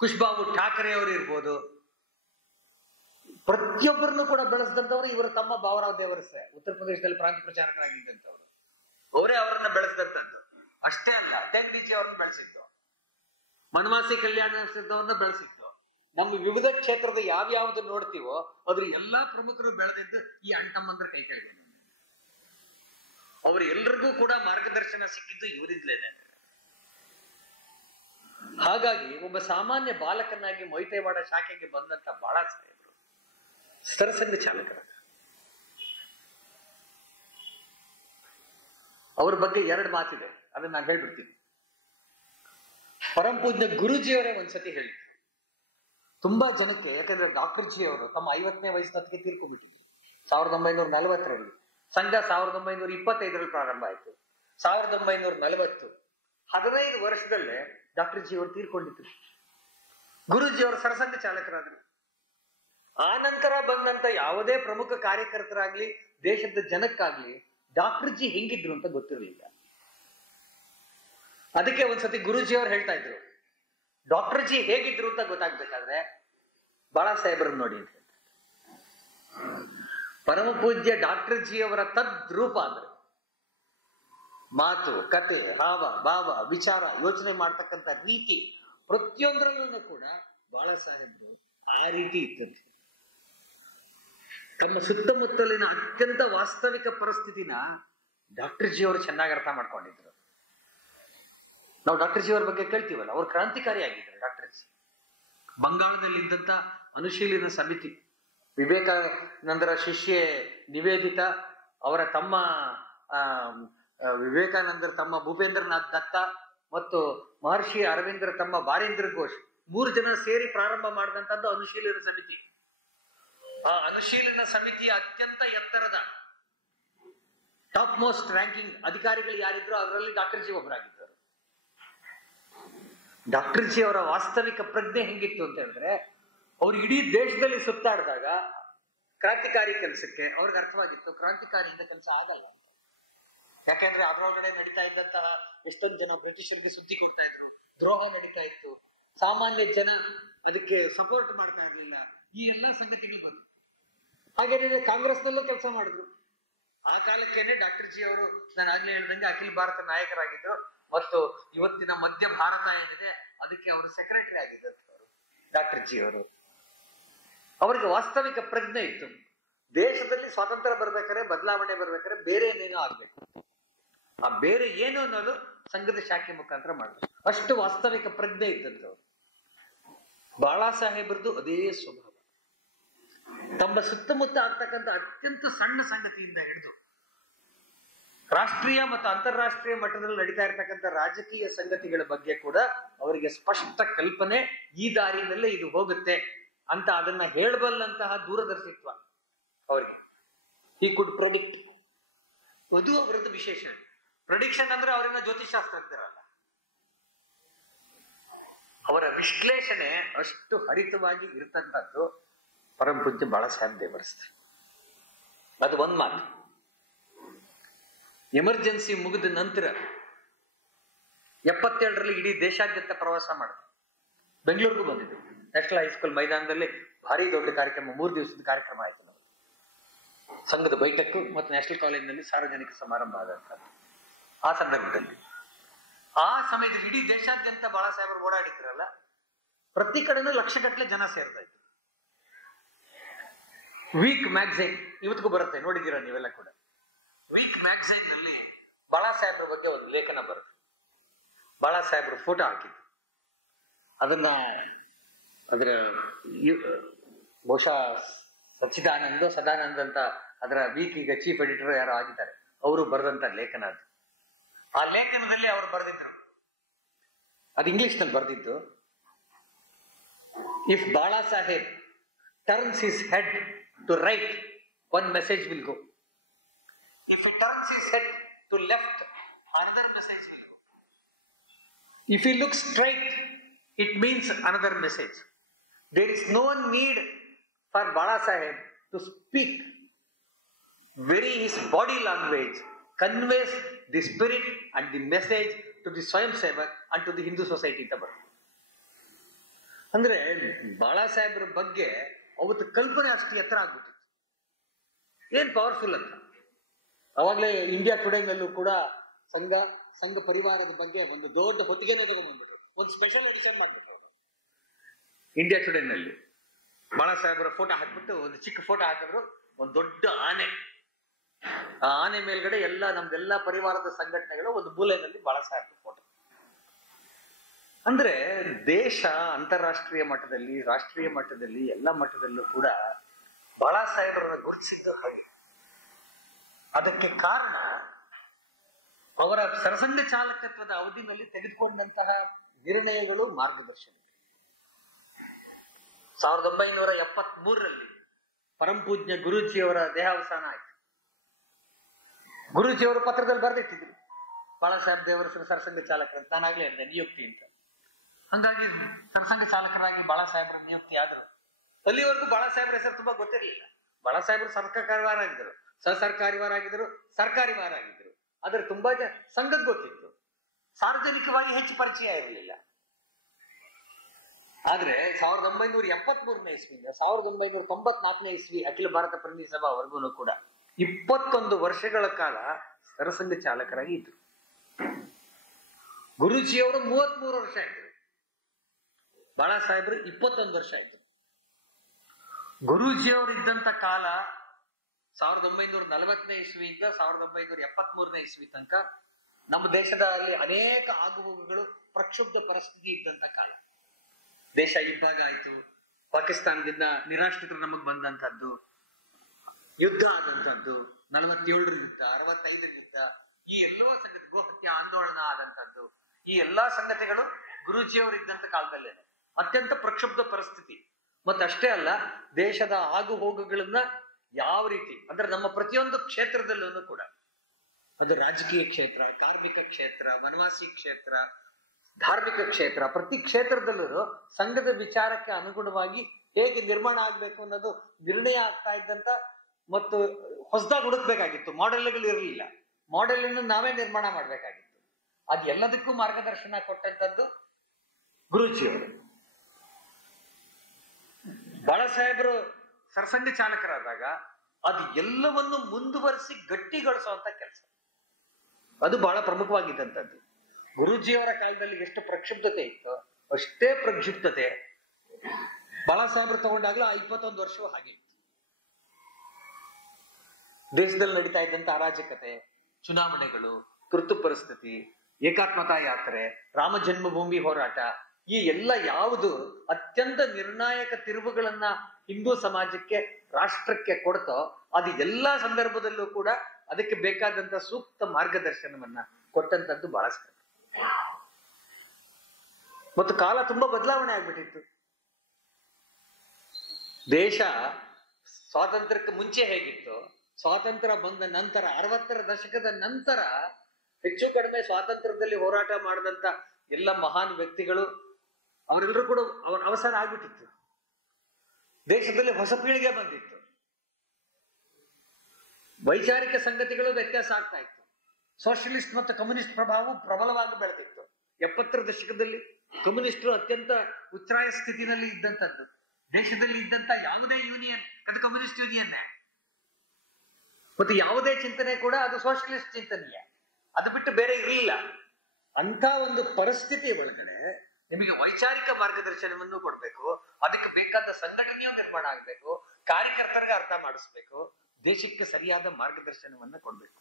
ಕುಶ್ಬಾಬು ಠಾಕರೆ ಅವರು ಇರ್ಬೋದು, ಪ್ರತಿಯೊಬ್ಬರನ್ನು ಕೂಡ ಬೆಳೆಸಿದಂತವ್ರು ಇವರು ತಮ್ಮ ಭಾವರಾವ್ ದೇವರಸೆ ಉತ್ತರ ಪ್ರದೇಶದಲ್ಲಿ ಪ್ರಾಂತ ಪ್ರಚಾರಕರಾಗಿದ್ದಂಥವ್ರು. ಅವರೇ ಅವರನ್ನ ಬೆಳೆಸಿದಂಥದ್ದು. ಅಷ್ಟೇ ಅಲ್ಲ, ತೆಂಗಡಿಜಿ ಅವ್ರನ್ನ ಬೆಳೆಸಿದ್ದು, ಮನವಾಸಿ ಕಲ್ಯಾಣ ಅವ್ರನ್ನ ಬೆಳೆಸಿದ್ದು. ನಮ್ಮ ವಿವಿಧ ಕ್ಷೇತ್ರದ ಯಾವ್ಯಾವ್ದು ನೋಡ್ತೀವೋ ಅದ್ರ ಎಲ್ಲಾ ಪ್ರಮುಖರು ಬೆಳೆದಿದ್ದು ಈ ಅಣ್ತಮ್ಮಂದ್ರ ಕೈ ಕೆಳಗೆ. ಅವ್ರು ಎಲ್ರಿಗೂ ಕೂಡ ಮಾರ್ಗದರ್ಶನ ಸಿಕ್ಕಿದ್ದು ಇವರಿಂದಲೇನೆ. ಹಾಗಾಗಿ ಒಬ್ಬ ಸಾಮಾನ್ಯ ಬಾಲಕನಾಗಿ ಮೊಯ್ತೇವಾಡ ಶಾಖೆಗೆ ಬಂದಂತ ಬಾಳಾ ಸಾಹೇಬರು ಸರಸಂಘ ಚಾಲಕರ. ಅವ್ರ ಬಗ್ಗೆ 2 ಮಾತಿದೆ, ಅದನ್ನ ನಾನು ಹೇಳ್ಬಿಡ್ತೀನಿ. ಪರಂಪೂಜ್ಯ ಗುರುಜಿಯವರೇ ಒಂದ್ಸತಿ ಹೇಳಿದ್ರು ತುಂಬಾ ಜನಕ್ಕೆ. ಯಾಕಂದ್ರೆ ಡಾಕ್ಟರ್ ಜಿ ಅವರು ತಮ್ಮ 50ನೇ ವಯಸ್ಸಿನೊತ್ತಿಗೆ ತೀರ್ಕೊಂಡ್ಬಿಟ್ಟಿದ್ರು 1940ರಲ್ಲಿ. ಸಂಘ 1925ರಲ್ಲಿ ಪ್ರಾರಂಭ ಆಯ್ತು. 1940 15 ವರ್ಷದಲ್ಲೇ ಡಾಕ್ಟರ್ ಜಿ ಅವರು ತೀರ್ಕೊಂಡಿದ್ರು. ಗುರುಜಿ ಅವರು ಸರಸಂಘ ಚಾಲಕರಾದ್ರು. ಆ ನಂತರ ಬಂದಂತ ಯಾವುದೇ ಪ್ರಮುಖ ಕಾರ್ಯಕರ್ತರಾಗ್ಲಿ ದೇಶದ ಜನಕ್ಕಾಗ್ಲಿ ಡಾಕ್ಟರ್ ಜಿ ಹೆಂಗಿದ್ರು ಅಂತ ಗೊತ್ತಿರಲಿಲ್ಲ. ಅದಕ್ಕೆ ಒಂದ್ಸತಿ ಗುರುಜಿ ಅವ್ರು ಹೇಳ್ತಾ ಇದ್ರು, ಡಾಕ್ಟರ್ ಜಿ ಹೇಗಿದ್ರು ಅಂತ ಗೊತ್ತಾಗ್ಬೇಕಾದ್ರೆ ಬಾಳಾ ಸಾಹೇಬ್ರನ್ನ ನೋಡಿ ಅಂತ. ಪರಮ ಪೂಜ್ಯ ಡಾಕ್ಟರ್ ಜಿ ಅವರ ತದ್ರೂಪ ಅಂದ್ರೆ ಮಾತು, ಕತೆ, ಹಾವ ಭಾವ, ವಿಚಾರ, ಯೋಚನೆ ಮಾಡ್ತಕ್ಕಂಥ ರೀತಿ ಪ್ರತಿಯೊಂದರಲ್ಲೂ ಕೂಡ ಬಾಳಾ ಸಾಹೇಬ್ರು ಆ ರೀತಿ ಇತ್ತಂತೆ. ತಮ್ಮ ಸುತ್ತಮುತ್ತಲಿನ ಅತ್ಯಂತ ವಾಸ್ತವಿಕ ಪರಿಸ್ಥಿತಿನ ಡಾಕ್ಟರ್ ಜಿ ಅವರು ಚೆನ್ನಾಗಿ ಅರ್ಥ ಮಾಡ್ಕೊಂಡಿದ್ರು. ನಾವು ಡಾಕ್ಟರ್ ಜಿ ಅವ್ರ ಬಗ್ಗೆ ಕೇಳ್ತೀವಲ್ಲ, ಅವ್ರು ಕ್ರಾಂತಿಕಾರಿ ಆಗಿದ್ದಾರೆ ಡಾಕ್ಟರ್ ಜಿ. ಬಂಗಾಳದಲ್ಲಿ ಇದ್ದಂತ ಅನುಶೀಲನ ಸಮಿತಿ, ವಿವೇಕಾನಂದರ ಶಿಷ್ಯೆ ನಿವೇದಿತ, ಅವರ ತಮ್ಮ ವಿವೇಕಾನಂದರ ತಮ್ಮ ಭೂಪೇಂದ್ರನಾಥ್ ದತ್ತ ಮತ್ತು ಮಹರ್ಷಿ ಅರವಿಂದರ ತಮ್ಮ ಬಾರೇಂದ್ರ ಘೋಷ್ 3 ಜನ ಸೇರಿ ಪ್ರಾರಂಭ ಮಾಡಿದಂತದ್ದು ಅನುಶೀಲನ ಸಮಿತಿ. ಆ ಅನುಶೀಲನ ಸಮಿತಿಯ ಅತ್ಯಂತ ಎತ್ತರದ ಟಾಪ್ ಮೋಸ್ಟ್ ರ್ಯಾಂಕಿಂಗ್ ಅಧಿಕಾರಿಗಳು ಯಾರಿದ್ರು ಅದರಲ್ಲಿ ಡಾಕ್ಟರ್ ಜಿ ಒಬ್ಬರಾಗಿದ್ದರು. ಡಾಕ್ಟರ್ ಜಿ ಅವರ ವಾಸ್ತವಿಕ ಪ್ರಜ್ಞೆ ಹೆಂಗಿತ್ತು ಅಂತ ಹೇಳಿದ್ರೆ, ಅವ್ರು ಇಡೀ ದೇಶದಲ್ಲಿ ಸುತ್ತಾಡಿದಾಗ ಕ್ರಾಂತಿಕಾರಿ ಕೆಲಸಕ್ಕೆ ಅವ್ರಿಗೆ ಅರ್ಥವಾಗಿತ್ತು ಕ್ರಾಂತಿಕಾರಿಯಿಂದ ಕೆಲಸ ಆಗಲ್ಲ ಅಂತ. ಯಾಕೆಂದ್ರೆ ಅದರೊಳಗಡೆ ನಡೀತಾ ಇದ್ದಂತಹ ಎಷ್ಟೊಂದು ಜನ ಬ್ರಿಟಿಷರಿಗೆ ಸುದ್ದಿ ಕೊಡ್ತಾ ಇದ್ರು, ದ್ರೋಹ ನಡೀತಾ ಇತ್ತು, ಸಾಮಾನ್ಯ ಜನ ಅದಕ್ಕೆ ಸಪೋರ್ಟ್ ಮಾಡ್ತಾ ಇರ್ಲಿಲ್ಲ, ಈ ಎಲ್ಲಾ ಸಂಗತಿಗಳು ಬಂತು. ಹಾಗೇನೆ ಕಾಂಗ್ರೆಸ್ನಲ್ಲೂ ಕೆಲಸ ಮಾಡಿದ್ರು. ಆ ಕಾಲಕ್ಕೇನೆ ಡಾಕ್ಟರ್ ಜಿ ಅವರು ನಾನು ಆಗ್ಲೇ ಹೇಳ್ದಂಗೆ ಅಖಿಲ ಭಾರತ ನಾಯಕರಾಗಿದ್ರು ಮತ್ತು ಇವತ್ತಿನ ಮಧ್ಯ ಭಾರತ ಏನಿದೆ ಅದಕ್ಕೆ ಅವರು ಸೆಕ್ರೆಟರಿ ಆಗಿದ್ದರು ಡಾಕ್ಟರ್ ಜಿ ಅವರು. ಅವರಿಗೆ ವಾಸ್ತವಿಕ ಪ್ರಜ್ಞೆ ಇತ್ತು. ದೇಶದಲ್ಲಿ ಸ್ವಾತಂತ್ರ್ಯ ಬರ್ಬೇಕಾದ್ರೆ, ಬದಲಾವಣೆ ಬರ್ಬೇಕಾದ್ರೆ ಬೇರೆ ಏನೇನೋ ಆಗ್ಬೇಕು, ಆ ಬೇರೆ ಏನು ಅನ್ನೋದು ಸಂಘದ ಶಾಖೆ ಮುಖಾಂತರ ಮಾಡಿದ್ರು. ಅಷ್ಟು ವಾಸ್ತವಿಕ ಪ್ರಜ್ಞೆ ಇದ್ದಂಥವ್ರು. ಬಾಳಾ ಸಾಹೇಬ್ರದ್ದು ಅದೇ ಸ್ವಭಾವ. ತಮ್ಮ ಸುತ್ತಮುತ್ತ ಆಗ್ತಕ್ಕಂಥ ಅತ್ಯಂತ ಸಣ್ಣ ಸಂಗತಿಯಿಂದ ಹಿಡಿದು ರಾಷ್ಟ್ರೀಯ ಮತ್ತು ಅಂತಾರಾಷ್ಟ್ರೀಯ ಮಟ್ಟದಲ್ಲಿ ನಡೀತಾ ಇರ್ತಕ್ಕಂಥ ರಾಜಕೀಯ ಸಂಗತಿಗಳ ಬಗ್ಗೆ ಕೂಡ ಅವರಿಗೆ ಸ್ಪಷ್ಟ ಕಲ್ಪನೆ, ಈ ದಾರಿನಲ್ಲೇ ಇದು ಹೋಗುತ್ತೆ ಅಂತ ಅದನ್ನ ಹೇಳಬಲ್ಲಂತಹ ದೂರದರ್ಶಿತ್ವ ಅವರಿಗೆ. ಹಿ ಕುಡ್ ಪ್ರೆಡಿಕ್ಟ್. ಅದು ಅವರದ್ದು ವಿಶೇಷ. ಪ್ರೆಡಿಕ್ಷನ್ ಅಂದ್ರೆ ಅವರನ್ನ ಜ್ಯೋತಿಷಾಸ್ತ್ರಜ್ಞರಲ್ಲ, ಅವರ ವಿಶ್ಲೇಷಣೆ ಅಷ್ಟು ಹರಿತವಾಗಿ ಇರತಕ್ಕಂಥದ್ದು ಪರಮ ಪೂಜ್ಯ ಬಾಳಾ ಸಾಹೇಬ್ ದೇವರಸ್ತೆ. ಅದು ಒಂದ್ ಮಾತು. ಎಮರ್ಜೆನ್ಸಿ ಮುಗಿದ ನಂತರ 77ರಲ್ಲಿ ಇಡೀ ದೇಶಾದ್ಯಂತ ಪ್ರವಾಸ ಮಾಡಿದ್ರು. ಬೆಂಗಳೂರಿಗೂ ಬಂದಿದ್ರು. ನ್ಯಾಷನಲ್ ಹೈಸ್ಕೂಲ್ ಮೈದಾನದಲ್ಲಿ ಭಾರಿ ದೊಡ್ಡ ಕಾರ್ಯಕ್ರಮ, 3 ದಿವಸದ ಕಾರ್ಯಕ್ರಮ ಆಯ್ತು. ನಾವು ಸಂಘದ ಬೈಠಕ್ಕು ಮತ್ತು ನ್ಯಾಷನಲ್ ಕಾಲೇಜಿನಲ್ಲಿ ಸಾರ್ವಜನಿಕ ಸಮಾರಂಭ ಆದಂತದ್ದು. ಆ ಸಂದರ್ಭದಲ್ಲಿ ಆ ಸಮಯದಲ್ಲಿ ಇಡೀ ದೇಶಾದ್ಯಂತ ಬಾಳಾ ಸಾಹೇಬರು ಓಡಾಡಿದ್ರಲ್ಲ, ಪ್ರತಿ ಕಡೆನೂ ಲಕ್ಷಗಟ್ಟಲೆ ಜನ ಸೇರ್ತಾ ಇದ್ರು. ವೀಕ್ ಮ್ಯಾಗಝೈನ್ ಇವತ್ತಿಗೂ ಬರುತ್ತೆ, ನೋಡಿದ್ದೀರಾ ನೀವೆಲ್ಲ ಕೂಡ. ವೀಕ್ ಮ್ಯಾಗಝೈನ್ ನಲ್ಲಿ ಬಾಳಾ ಸಾಹೇಬ್ರ ಬಗ್ಗೆ ಒಂದು ಲೇಖನ ಬರುತ್ತೆ. ಬಾಳಾ ಸಾಹೇಬ್ರ ಫೋಟೋ ಹಾಕಿದ್ದು. ಅದರ ಬಹುಶಃ ಸದಾನಂದ್ ಅಂತ ಅದರ ವೀಕ್ ಈಗ ಚೀಫ್ ಎಡಿಟರ್ ಯಾರೋ ಆಗಿದ್ದಾರೆ, ಅವರು ಬರೆದಂತ ಲೇಖನ ಅದು. ಆ ಲೇಖನದಲ್ಲಿ ಅವರು ಬರೆದಿದ್ರು, ಅದು ಇಂಗ್ಲಿಷ್ ನಲ್ಲಿ ಬರೆದಿದ್ದು, if Bala Saheb turns his head to right, one message will go. If he turns his head to left, another message will go. If he looks straight, it means another message. There is no need for Bala Saheb to speak very his body language conveys the spirit and the message to the Swayam Sevak and to the Hindu society ಅಂತ ಬರ್ತದೆ. ಅಂದ್ರೆ ಬಾಳಾ ಸಾಹೇಬ್ರ ಬಗ್ಗೆ ಅವತ್ತು ಕಲ್ಪನೆ ಅಷ್ಟು ಎತ್ತರ ಆಗ್ಬಿಟ್ಟಿತ್ತು, ಏನ್ ಪವರ್ಫುಲ್ ಅಂತ. ಅವಾಗಲೇ ಇಂಡಿಯಾ ಟುಡೇನಲ್ಲೂ ಕೂಡ ಸಂಘ ಪರಿವಾರದ ಬಗ್ಗೆ ಒಂದು ದೊಡ್ಡ ಹೊತ್ತಿಗೆನೆ ತಗೊಂಡ್ಬಂದ್ಬಿಟ್ರು, ಒಂದು ಸ್ಪೆಷಲ್ ಎಡಿಷನ್ ಮಾಡ್ಬಿಟ್ರು. ಇಂಡಿಯಾ ಟುಡೇನಲ್ಲಿ ಬಾಳಾ ಸಾಹೇಬ್ರ ಫೋಟೋ ಹಾಕ್ಬಿಟ್ಟು ಒಂದು ಚಿಕ್ಕ ಫೋಟೋ ಹಾಕಿದ್ರು, ಒಂದು ದೊಡ್ಡ ಆನೆ, ಆ ಆನೆ ಮೇಲ್ಗಡೆ ನಮ್ದೆಲ್ಲ ಪರಿವಾರದ ಸಂಘಟನೆಗಳು ಒಂದು ಮೂಲೆಯಲ್ಲಿ ಬಾಳಾ ಸಾಹೇಬ್ರ ಫೋಟೋ. ಅಂದ್ರೆ ದೇಶ ಅಂತಾರಾಷ್ಟ್ರೀಯ ಮಟ್ಟದಲ್ಲಿ, ರಾಷ್ಟ್ರೀಯ ಮಟ್ಟದಲ್ಲಿ, ಎಲ್ಲ ಮಟ್ಟದಲ್ಲೂ ಕೂಡ ಬಾಳಾ ಸಾಹೇಬ್ರನ್ನ ಗುರುತಿಸಿದ್ದು ಹಾಗೆ. ಅದಕ್ಕೆ ಕಾರಣ ಅವರ ಸರಸಂಘ ಚಾಲಕತ್ವದ ಅವಧಿನಲ್ಲಿ ತೆಗೆದುಕೊಂಡಂತಹ ನಿರ್ಣಯಗಳು, ಮಾರ್ಗದರ್ಶನ. 1973ರಲ್ಲಿ ಪರಂಪೂಜ್ಯ ಗುರೂಜಿಯವರ ದೇಹಾವಸಾನ ಆಯ್ತು. ಗುರೂಜಿಯವರು ಪತ್ರದಲ್ಲಿ ಬರೆದಿಟ್ಟಿದ್ರು, ಬಾಳಾ ಸಾಹೇಬ್ ದೇವರ ಸರಸಂಘ ಚಾಲಕರು ಅಂತ. ನಾನಾಗ್ಲೇ ಹೇಳಿದೆ ನಿಯುಕ್ತಿ ಅಂತ. ಹಂಗಾಗಿ ಸರಸಂಘ ಚಾಲಕರಾಗಿ ಬಾಳಾ ಸಾಹೇಬ್ರ ನಿಯುಕ್ತಿ ಆದ್ರು. ಅಲ್ಲಿವರೆಗೂ ಬಾಳಾ ಸಾಹೇಬ್ರ ಹೆಸರು ತುಂಬಾ ಗೊತ್ತಿರಲಿಲ್ಲ. ಬಾಳಾ ಸಾಹೇಬ್ರು ಸರ್ಕಾರಿವಾರ ಆಗಿದ್ರು, ಸಹಸರ್ಕಾರಿವಾರ ಆಗಿದ್ರು, ಸರ್ಕಾರಿವಾರ ಆಗಿದ್ರು. ಆದ್ರೆ ತುಂಬಾ ಸಂಘದ ಗೊತ್ತಿತ್ತು, ಸಾರ್ವಜನಿಕವಾಗಿ ಹೆಚ್ಚು ಪರಿಚಯ ಇರಲಿಲ್ಲ. ಆದ್ರೆ 1973ನೇ ಇಸ್ವಿಯಿಂದ 1994ನೇ ಇಸ್ವಿ ಅಖಿಲ ಭಾರತ ಪ್ರತಿನಿಧಿ ಸಭಾವರೆಗೂ ಕೂಡ 21 ವರ್ಷಗಳ ಕಾಲ ಸರಸಂಘ ಚಾಲಕರಾಗಿ ಇದ್ರು. ಗುರೂಜಿಯವರು 33 ವರ್ಷ ಆಯ್ತು, ಬಾಳಾ ಸಾಹೇಬ್ರು 21 ವರ್ಷ ಆಯ್ತು. ಗುರೂಜಿಯವರು ಇದ್ದಂತ ಕಾಲ 1940ನೇ ಇಸ್ವಿಯಿಂದ 1973ನೇ ಇಸ್ವಿ ತನಕ ನಮ್ಮ ದೇಶದಲ್ಲಿ ಅನೇಕ ಆಗುಹೋಗುಗಳು, ಪ್ರಕ್ಷುಬ್ಧ ಪರಿಸ್ಥಿತಿ ಇದ್ದಂತ ಕಾಲ. ದೇಶ ಇಬ್ಬಾಗ ಆಯ್ತು, ಪಾಕಿಸ್ತಾನದಿಂದ ನಿರಾಶ್ರಿತರು ನಮಗ್ ಬಂದಂತದ್ದು, ಯುದ್ಧ ಆದಂತದ್ದು, 47ರ ಯುದ್ಧ, 65ರ ಯುದ್ಧ, ಈ ಎಲ್ಲೋ ಸಂಗತಿ, ಗೋಹತ್ಯೆ ಆಂದೋಲನ ಆದಂತದ್ದು, ಈ ಎಲ್ಲಾ ಸಂಗತಿಗಳು ಗುರೂಜಿಯವರು ಇದ್ದಂತ ಕಾಲದಲ್ಲೇನೆ ಅತ್ಯಂತ ಪ್ರಕ್ಷುಬ್ಧ ಪರಿಸ್ಥಿತಿ. ಮತ್ತಷ್ಟೇ ಅಲ್ಲ, ದೇಶದ ಆಗು ಹೋಗುಗಳನ್ನ ಯಾವ ರೀತಿ ಅಂದ್ರೆ ನಮ್ಮ ಪ್ರತಿಯೊಂದು ಕ್ಷೇತ್ರದಲ್ಲೂ ಕೂಡ, ಅದು ರಾಜಕೀಯ ಕ್ಷೇತ್ರ, ಕಾರ್ಮಿಕ ಕ್ಷೇತ್ರ, ವನವಾಸಿ ಕ್ಷೇತ್ರ, ಧಾರ್ಮಿಕ ಕ್ಷೇತ್ರ, ಪ್ರತಿ ಕ್ಷೇತ್ರದಲ್ಲೂ ಸಂಘದ ವಿಚಾರಕ್ಕೆ ಅನುಗುಣವಾಗಿ ಹೇಗೆ ನಿರ್ಮಾಣ ಆಗ್ಬೇಕು ಅನ್ನೋದು ನಿರ್ಣಯ ಆಗ್ತಾ ಇದ್ದಂತ, ಮತ್ತು ಹೊಸದಾಗಿ ಹುಡುಕ್ಬೇಕಾಗಿತ್ತು. ಮಾಡೆಲ್ಗಳು ಇರಲಿಲ್ಲ, ಮಾಡೆಲ್ ಅನ್ನು ನಾವೇ ನಿರ್ಮಾಣ ಮಾಡ್ಬೇಕಾಗಿತ್ತು. ಅದ್ ಎಲ್ಲದಕ್ಕೂ ಮಾರ್ಗದರ್ಶನ ಕೊಟ್ಟಂತದ್ದು ಗುರೂಜಿಯವರು. ಬಾಳಾ ಸಾಹೇಬರು ಸರಸಂಘ ಚಾಲಕರಾದಾಗ ಅದು ಎಲ್ಲವನ್ನು ಮುಂದುವರಿಸಿ ಗಟ್ಟಿಗೊಳಿಸುವಂತ ಕೆಲಸ, ಅದು ಬಹಳ ಪ್ರಮುಖವಾಗಿದ್ದಂಥದ್ದು. ಗುರೂಜಿಯವರ ಕಾಲದಲ್ಲಿ ಎಷ್ಟು ಪ್ರಕ್ಷುಬ್ಧತೆ ಇತ್ತು, ಅಷ್ಟೇ ಪ್ರಕ್ಷುಬ್ಧತೆ ಬಾಳಾ ಸಾಹೇಬರು ತಗೊಂಡಾಗ್ಲೂ ಆ 21 ವರ್ಷವೂ ಹಾಗೆ ಇತ್ತು. ದೇಶದಲ್ಲಿ ನಡೀತಾ ಇದ್ದಂತ ಅರಾಜಕತೆ, ಚುನಾವಣೆಗಳು, ತುರ್ತು ಪರಿಸ್ಥಿತಿ, ಏಕಾತ್ಮತಾ ಯಾತ್ರೆ, ರಾಮ ಜನ್ಮಭೂಮಿ ಹೋರಾಟ, ಈ ಎಲ್ಲ ಯಾವುದು ಅತ್ಯಂತ ನಿರ್ಣಾಯಕ ತಿರುವುಗಳನ್ನ ಹಿಂದೂ ಸಮಾಜಕ್ಕೆ, ರಾಷ್ಟ್ರಕ್ಕೆ ಕೊಡ್ತೋ, ಅದು ಎಲ್ಲಾ ಸಂದರ್ಭದಲ್ಲೂ ಕೂಡ ಅದಕ್ಕೆ ಬೇಕಾದಂತ ಸೂಕ್ತ ಮಾರ್ಗದರ್ಶನವನ್ನ ಕೊಟ್ಟಂತದ್ದು ಬಾಳಾ ಸಾಹೇಬ್. ಮತ್ತು ಕಾಲ ತುಂಬಾ ಬದಲಾವಣೆ ಆಗ್ಬಿಟ್ಟಿತ್ತು. ದೇಶ ಸ್ವಾತಂತ್ರ್ಯಕ್ಕೆ ಮುಂಚೆ ಹೇಗಿತ್ತು, ಸ್ವಾತಂತ್ರ್ಯ ಬಂದ ನಂತರ 60ರ ದಶಕದ ನಂತರ ಹೆಚ್ಚು ಕಡಿಮೆ ಸ್ವಾತಂತ್ರ್ಯದಲ್ಲಿ ಹೋರಾಟ ಮಾಡಿದಂತ ಎಲ್ಲ ಮಹಾನ್ ವ್ಯಕ್ತಿಗಳು ಅವರೆಲ್ಲರೂ ಕೂಡ ಅವರ ಅವಸರ ಆಗ್ಬಿಟ್ಟಿತ್ತು. ದೇಶದಲ್ಲಿ ಹೊಸ ಪೀಳಿಗೆ ಬಂದಿತ್ತು, ವೈಚಾರಿಕ ಸಂಗತಿಗಳು ವ್ಯತ್ಯಾಸ ಆಗ್ತಾ ಇತ್ತು. ಸೋಷಿಯಲಿಸ್ಟ್ ಮತ್ತು ಕಮ್ಯುನಿಸ್ಟ್ ಪ್ರಭಾವವು ಪ್ರಬಲವಾಗಿ ಬೆಳೆದಿತ್ತು. 70ರ ದಶಕದಲ್ಲಿ ಕಮ್ಯುನಿಸ್ಟರು ಅತ್ಯಂತ ಉಚ್ಛ್ರಾಯ ಸ್ಥಿತಿನಲ್ಲಿ ಇದ್ದಂಥದ್ದು. ದೇಶದಲ್ಲಿ ಇದ್ದಂತ ಯಾವುದೇ ಯೂನಿಯನ್ ಅದು ಕಮ್ಯುನಿಸ್ಟ್ ಯೂನಿಯನ್, ಮತ್ತು ಯಾವುದೇ ಚಿಂತನೆ ಕೂಡ ಅದು ಸೋಷಿಯಲಿಸ್ಟ್ ಚಿಂತನೆಯೇ, ಅದು ಬಿಟ್ಟು ಬೇರೆ ಇರಲಿಲ್ಲ. ಅಂತ ಒಂದು ಪರಿಸ್ಥಿತಿ ಒಳಗಡೆ ನಿಮಗೆ ವೈಚಾರಿಕ ಮಾರ್ಗದರ್ಶನವನ್ನು ಕೊಡ್ಬೇಕು, ಅದಕ್ಕೆ ಬೇಕಾದ ಸಂಘಟನೆಯೂ ನಿರ್ಮಾಣ ಆಗ್ಬೇಕು, ಕಾರ್ಯಕರ್ತರಿಗೆ ಅರ್ಥ ಮಾಡಿಸ್ಬೇಕು, ದೇಶಕ್ಕೆ ಸರಿಯಾದ ಮಾರ್ಗದರ್ಶನವನ್ನ ಕೊಡ್ಬೇಕು.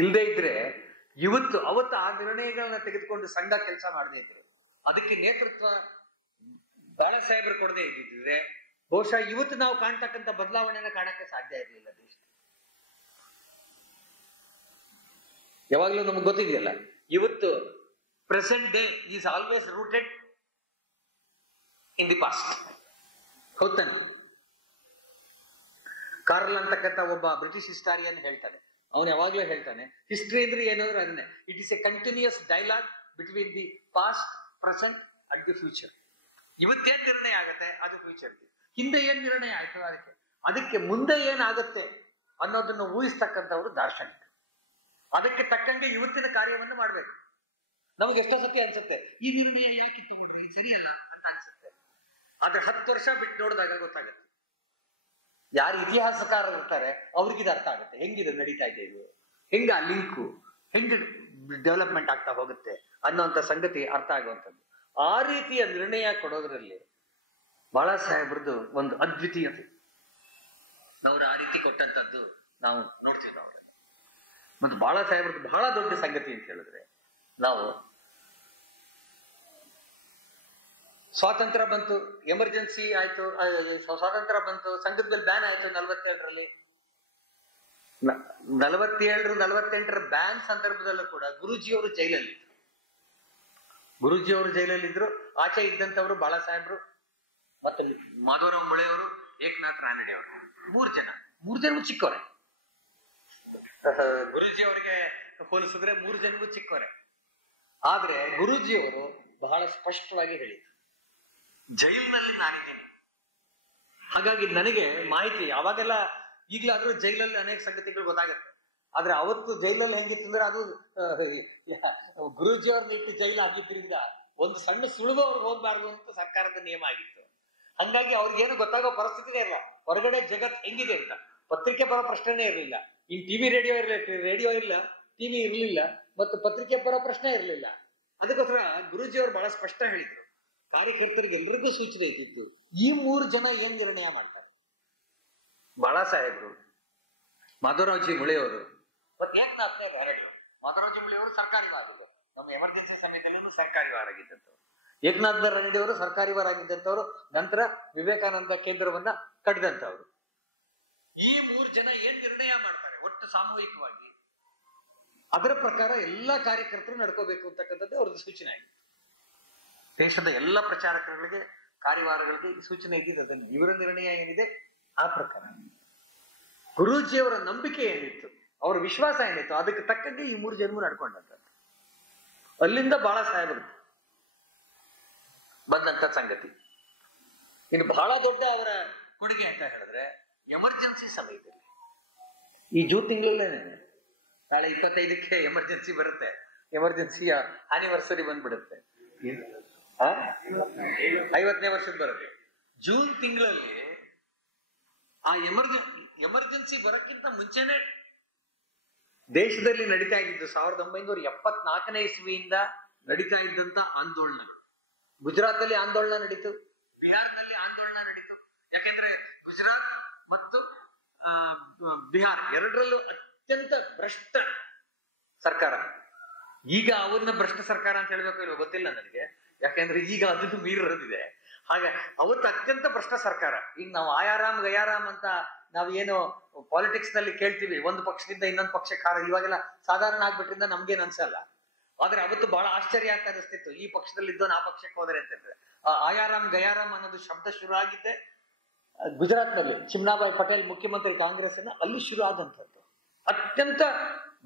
ಇಲ್ಲದೆ ಇದ್ರೆ ಅವತ್ತು ಆ ನಿರ್ಣಯಗಳನ್ನ ತೆಗೆದುಕೊಂಡು ಸಂಘ ಕೆಲಸ ಮಾಡದೇ ಇದ್ರು, ಅದಕ್ಕೆ ನೇತೃತ್ವ ಬಾಳಾ ಸಾಹೇಬರು ಕೊಡದೇ ಇದ್ದಿದ್ರೆ ಬಹುಶಃ ಇವತ್ತು ನಾವು ಕಾಣ್ತಕ್ಕಂಥ ಬದಲಾವಣೆನ ಕಾಣಕ್ಕೆ ಸಾಧ್ಯ ಇರಲಿಲ್ಲ. ದೇಶ ಯಾವಾಗ್ಲೂ ನಮ್ಗೆ ಗೊತ್ತಿದೆಯಲ್ಲ, ಇವತ್ತು present day is always rooted in the past. ಹೌದಾನೆ? ಕಾರ್ಲ್ ಅಂತಕ್ಕಂಥ ಒಬ್ಬ ಬ್ರಿಟಿಷ್ ಹಿಸ್ಟಾರಿಯನ್ ಹೇಳ್ತಾನೆ, ಅವನು ಯಾವಾಗ್ಲೂ ಹೇಳ್ತಾನೆ, ಹಿಸ್ಟ್ರಿ ಅಂದ್ರೆ ಏನಾದ್ರು ಅದನ್ನೇ, it is a continuous dialogue between the past, present and the future. ಇವತ್ತೇನ್ ನಿರ್ಣಯ ಆಗತ್ತೆ ಅದು ಫ್ಯೂಚರ್, ಹಿಂದೆ ಏನ್ ನಿರ್ಣಯ ಆಯ್ತು ಅದಕ್ಕೆ ಮುಂದೆ ಏನಾಗುತ್ತೆ ಅನ್ನೋದನ್ನು ಊಹಿಸ್ತಕ್ಕಂಥವ್ರು ದಾರ್ಶನಿಕ. ಅದಕ್ಕೆ ತಕ್ಕಂಗೆ ಇವತ್ತಿನ ಕಾರ್ಯವನ್ನು ಮಾಡ್ಬೇಕು. ನಮಗೆ ಎಷ್ಟೋ ಸತಿ ಅನ್ಸುತ್ತೆ ಈ ನಿರ್ಣಯ ಯಾಕೆ ತಗೊಂಡ್ರಿ ಸರಿಯಾ ಅಂತ ಅನ್ಸುತ್ತೆ. ಆದ್ರೆ 10 ವರ್ಷ ಬಿಟ್ಟು ನೋಡಿದಾಗ ಗೊತ್ತಾಗುತ್ತೆ. ಯಾರು ಇತಿಹಾಸಕಾರರು ಇರ್ತಾರೆ ಅವ್ರಿಗಿದು ಅರ್ಥ ಆಗುತ್ತೆ, ಹೆಂಗಿದು ನಡೀತಾ ಇದೆ, ಇದು ಹೆಂಗ ಲಿಂಕು ಹೆಂಗ ಡೆವಲಪ್ಮೆಂಟ್ ಆಗ್ತಾ ಹೋಗುತ್ತೆ ಅನ್ನೋಂಥ ಸಂಗತಿ ಅರ್ಥ ಆಗುವಂಥದ್ದು. ಆ ರೀತಿಯ ನಿರ್ಣಯ ಕೊಡೋದ್ರಲ್ಲಿ ಬಾಳಾ ಸಾಹೇಬ್ರದ್ದು ಒಂದು ಅದ್ವಿತೀಯತೆ. ನಾವು ಆ ರೀತಿ ಕೊಟ್ಟಂತದ್ದು ನಾವು ನೋಡ್ತೀವಿ ನಾವು. ಮತ್ತು ಬಾಳಾ ಸಾಹೇಬ್ರದ್ದು ಬಹಳ ದೊಡ್ಡ ಸಂಗತಿ ಅಂತ ಹೇಳಿದ್ರೆ, ನಾವು ಸ್ವಾತಂತ್ರ್ಯ ಬಂತು, ಎಮರ್ಜೆನ್ಸಿ ಆಯ್ತು, ಸ್ವಾತಂತ್ರ್ಯ ಬಂತು, ಸಂಘದ ಮೇಲೆ ಬ್ಯಾನ್ ಆಯ್ತು 47ರಲ್ಲಿ. 47-48 ಬ್ಯಾನ್ ಸಂದರ್ಭದಲ್ಲೂ ಕೂಡ ಗುರೂಜಿಯವರು ಜೈಲಲ್ಲಿದ್ರು. ಗುರೂಜಿಯವರು ಜೈಲಲ್ಲಿದ್ರು. ಆಚೆ ಇದ್ದಂಥವ್ರು ಬಾಳಾ ಸಾಹೇಬ್ರು ಮತ್ತು ಮಾಧವರಾವ್ ಮುಳೆಯವರು, ಏಕನಾಥ್ ರಾನಡೆ ಅವರು, 3 ಜನ ಚಿಕ್ಕವರೇ. ಗುರೂಜಿ ಅವರಿಗೆ ಹೋಲಿಸಿದ್ರೆ 3 ಜನಗೂ ಚಿಕ್ಕವರೇ. ಆದ್ರೆ ಗುರೂಜಿಯವರು ಬಹಳ ಸ್ಪಷ್ಟವಾಗಿ ಹೇಳಿದ್ರು, ಜೈಲಿನಲ್ಲಿ ನಾನಿದ್ದೀನಿ, ಹಾಗಾಗಿ ನನಗೆ ಮಾಹಿತಿ ಯಾವಾಗೆಲ್ಲ ಈಗಲಾದ್ರೂ ಜೈಲಲ್ಲಿ ಅನೇಕ ಸಂಗತಿಗಳು ಗೊತ್ತಾಗತ್ತೆ. ಆದ್ರೆ ಅವತ್ತು ಜೈಲಲ್ಲಿ ಹೆಂಗಿತ್ತಂದ್ರೆ ಅದು ಗುರೂಜಿಯವ್ರನ್ನ ಇಟ್ಟು ಜೈಲು ಆಗಿದ್ರಿಂದ ಒಂದು ಸಣ್ಣ ಸುಳಿವು ಅವ್ರಿಗೆ ಹೋಗ್ಬಾರ್ದು ಅಂತ ಸರ್ಕಾರದ ನಿಯಮ ಆಗಿತ್ತು. ಹಂಗಾಗಿ ಅವ್ರಿಗೇನು ಗೊತ್ತಾಗೋ ಪರಿಸ್ಥಿತಿನೇ ಇಲ್ಲ ಹೊರಗಡೆ ಜಗತ್ ಹೆಂಗಿದೆ ಅಂತ. ಪತ್ರಿಕೆ ಬರೋ ಪ್ರಶ್ನೆನೇ ಇರಲಿಲ್ಲ. ಇನ್ ಟಿವಿ ರೇಡಿಯೋ ಇಲ್ಲ, ಟಿವಿ ಇರ್ಲಿಲ್ಲ, ಮತ್ತು ಪತ್ರಿಕೆ ಬರೋ ಪ್ರಶ್ನೆ ಇರಲಿಲ್ಲ. ಅದಕ್ಕೋಸ್ಕರ ಗುರೂಜಿಯವರು ಬಹಳ ಸ್ಪಷ್ಟ ಹೇಳಿದ್ರು, ಕಾರ್ಯಕರ್ತರಿಗೆ ಎಲ್ರಿಗೂ ಸೂಚನೆ ಇದ್ದಿತ್ತು, ಈ 3 ಜನ ಏನ್ ನಿರ್ಣಯ ಮಾಡ್ತಾರೆ, ಬಾಳಾ ಸಾಹೇಬ್ರು, ಮಾಧವರಾವ್ಜಿ ಮುಳೆಯವರು ಮತ್ತೆ ಏಕನಾಥ್ ರಾನಡೆ. ಮಾಧವರಾವ್ಜಿ ಮುಳೆಯವರು ಸರ್ಕಾರಿ ವಾರ, ನಮ್ಮ ಎಮರ್ಜೆನ್ಸಿ ಸಮಯದಲ್ಲೂ ಸರ್ಕಾರಿ ವಾರ ಆಗಿದ್ದಂಥವ್ರು. ಏಕನಾಥ್ ರಾನಡೆ ಅವರು ಸರ್ಕಾರಿ ವಾರ ಆಗಿದ್ದಂಥವ್ರು, ನಂತರ ವಿವೇಕಾನಂದ ಕೇಂದ್ರವನ್ನ ಕಟ್ಟಿದಂಥವ್ರು. ಈ 3 ಜನ ಏನ್ ನಿರ್ಣಯ ಮಾಡ್ತಾರೆ ಒಟ್ಟು ಸಾಮೂಹಿಕವಾಗಿ, ಅದರ ಪ್ರಕಾರ ಎಲ್ಲಾ ಕಾರ್ಯಕರ್ತರು ನಡ್ಕೋಬೇಕು ಅಂತಕ್ಕಂಥದ್ದು ಅವ್ರದ್ದು ಸೂಚನೆ ಆಗಿದೆ. ದೇಶದ ಎಲ್ಲ ಪ್ರಚಾರಕರುಗಳಿಗೆ, ಕಾರ್ಯವಾರಗಳಿಗೆ ಈ ಸೂಚನೆ ಇದ್ದಿದ್ದು ಅದನ್ನು. ಇವರ ನಿರ್ಣಯ ಏನಿದೆ ಆ ಪ್ರಕಾರ. ಗುರೂಜಿಯವರ ನಂಬಿಕೆ ಏನಿತ್ತು, ಅವರ ವಿಶ್ವಾಸ ಏನಿತ್ತು, ಅದಕ್ಕೆ ತಕ್ಕಂಗೆ ಈ 3 ಜನರು ನಡ್ಕೊಂಡಂಥದ್ದು. ಅಲ್ಲಿಂದ ಬಾಳಾ ಸಾಹೇಬರು ಬಂದಂತ ಸಂಗತಿ. ಇನ್ನು ಬಹಳ ದೊಡ್ಡ ಅವರ ಕೊಡುಗೆ ಅಂತ ಹೇಳಿದ್ರೆ, ಎಮರ್ಜೆನ್ಸಿ ಸಮಯದಲ್ಲಿ, ಈ ಜೂನ್ ತಿಂಗಳಲ್ಲೇ, ನಾಳೆ 25ಕ್ಕೆ ಎಮರ್ಜೆನ್ಸಿ ಬರುತ್ತೆ, ಎಮರ್ಜೆನ್ಸಿಯ ಆನಿವರ್ಸರಿ ಬಂದ್ಬಿಡುತ್ತೆ, 50ನೇ ವರ್ಷದ ಬರುತ್ತೆ. ಜೂನ್ ತಿಂಗಳಲ್ಲಿ ಆ ಎಮರ್ಜೆನ್ಸಿ ಬರೋಕ್ಕಿಂತ ಮುಂಚೆನೆ ದೇಶದಲ್ಲಿ ನಡೀತಾ ಇದ್ದಿದ್ದು 1974ನೇ ಇಸ್ವಿಯಿಂದ ನಡೀತಾ ಇದ್ದಂತ ಆಂದೋಲನಗಳು. ಗುಜರಾತಲ್ಲಿ ಆಂದೋಲನ ನಡೀತು, ಬಿಹಾರದಲ್ಲಿ ಆಂದೋಲನ ನಡೀತು. ಯಾಕೆಂದ್ರೆ ಗುಜರಾತ್ ಮತ್ತು ಬಿಹಾರ್ ಎರಡರಲ್ಲೂ ಅತ್ಯಂತ ಭ್ರಷ್ಟ ಸರ್ಕಾರ. ಈಗ ಅವ್ರನ್ನ ಭ್ರಷ್ಟ ಸರ್ಕಾರ ಅಂತ ಹೇಳ್ಬೇಕು ಇಲ್ವೋ ಗೊತ್ತಿಲ್ಲ ನನಗೆ, ಯಾಕೆಂದ್ರೆ ಈಗ ಅದನ್ನು ಮೀರಿರೋದಿದೆ. ಹಾಗೆ ಅವತ್ತು ಅತ್ಯಂತ ಭ್ರಷ್ಟ ಸರ್ಕಾರ. ಈಗ ನಾವು ಆಯಾರಾಮ್ ಗಯಾರಾಮ್ ಅಂತ ನಾವು ಏನು ಪಾಲಿಟಿಕ್ಸ್ ನಲ್ಲಿ ಕೇಳ್ತೀವಿ, ಒಂದು ಪಕ್ಷದಿಂದ ಇನ್ನೊಂದು ಪಕ್ಷಕ್ಕೆ ಇವಾಗೆಲ್ಲ ಸಾಧಾರಣ ಆಗ್ಬಿಟ್ರಿಂದ ನಮ್ಗೇನ್ ಅನ್ಸಲ್ಲ. ಆದ್ರೆ ಅವತ್ತು ಬಹಳ ಆಶ್ಚರ್ಯ ಅಂತ ಅನಿಸ್ತಿತ್ತು, ಈ ಪಕ್ಷದಲ್ಲಿ ಇದ್ದವನು ಆ ಪಕ್ಷಕ್ಕೆ ಹೋದ್ರೆ ಅಂತಂದ್ರೆ. ಆಯಾರಾಮ್ ಗಯಾರಾಮ್ ಅನ್ನೋದು ಶಬ್ದ ಶುರು ಆಗಿದ್ದೆ ಗುಜರಾತ್ ನಲ್ಲಿ, ಚಿಮ್ನಾಬಾಯಿ ಪಟೇಲ್ ಮುಖ್ಯಮಂತ್ರಿ ಕಾಂಗ್ರೆಸ್ ಅಲ್ಲಿ ಶುರು ಆದಂಥದ್ದು. ಅತ್ಯಂತ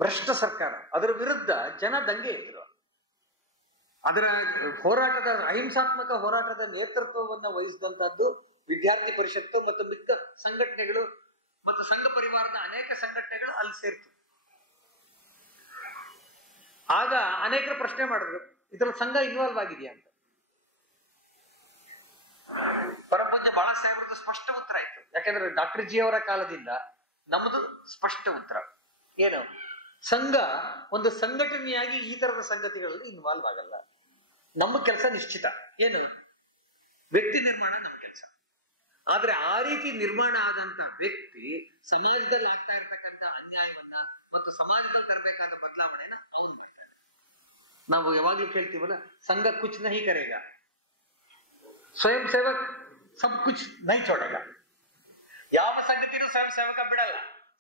ಭ್ರಷ್ಟ ಸರ್ಕಾರ. ಅದರ ವಿರುದ್ಧ ಜನ ದಂಗೆ ಇದ್ರು. ಅದರ ಹೋರಾಟದ, ಅಹಿಂಸಾತ್ಮಕ ಹೋರಾಟದ ನೇತೃತ್ವವನ್ನು ವಹಿಸಿದಂತಹದ್ದು ವಿದ್ಯಾರ್ಥಿ ಪರಿಷತ್ತು ಮತ್ತು ಮಿಕ್ಕ ಸಂಘಟನೆಗಳು ಮತ್ತು ಸಂಘ ಪರಿವಾರದ ಅನೇಕ ಸಂಘಟನೆಗಳು ಅಲ್ಲಿ ಸೇರ್ತು. ಆಗ ಅನೇಕರು ಪ್ರಶ್ನೆ ಮಾಡಿದ್ರು, ಇದರ ಸಂಘ ಇನ್ವಾಲ್ವ್ ಆಗಿದೆಯಾ ಅಂತ. ಪರಪೂಜ್ಯ ಬಾಳಾ ಸಾಹೇಬ್ರದ್ದು ಸ್ಪಷ್ಟ ಉತ್ತರ ಆಯ್ತು. ಯಾಕೆಂದ್ರೆ ಡಾಕ್ಟರ್ ಜಿ ಅವರ ಕಾಲದಿಂದ ನಮ್ಮದು ಸ್ಪಷ್ಟ ಉತ್ತರ ಏನು, ಸಂಘ ಒಂದು ಸಂಘಟನೆಯಾಗಿ ಈ ತರದ ಸಂಗತಿಗಳಲ್ಲಿ ಇನ್ವಾಲ್ವ್ ಆಗಲ್ಲ. ನಮ್ಮ ಕೆಲಸ ನಿಶ್ಚಿತ ಏನು, ವ್ಯಕ್ತಿ ನಿರ್ಮಾಣ ನಮ್ಮ ಕೆಲಸ. ಆದ್ರೆ ಆ ರೀತಿ ನಿರ್ಮಾಣ ಆದಂತ ವ್ಯಕ್ತಿ ಸಮಾಜದಲ್ಲಿ ಆಗ್ತಾ ಇರತಕ್ಕಂಥ ಅನ್ಯಾಯವನ್ನ ಮತ್ತು ಸಮಾಜದಲ್ಲಿ ತರಬೇಕಾದ ಬದಲಾವಣೆನ ಅವನು ಬಿಡ್ತಾನೆ. ನಾವು ಯಾವಾಗ್ಲೂ ಕೇಳ್ತೀವಲ್ಲ, ಸಂಘ ಕುಚ್ ನಹಿ ಕರೇಗ, ಸ್ವಯಂ ಸೇವಕ್ ಸಬ್ ಕುಚ್ ನಹಿ ಚೋಡೇಗ. ಯಾವ ಸಂಗತಿನೂ ಸ್ವಯಂ ಸೇವಕ ಬಿಡಲ್ಲ,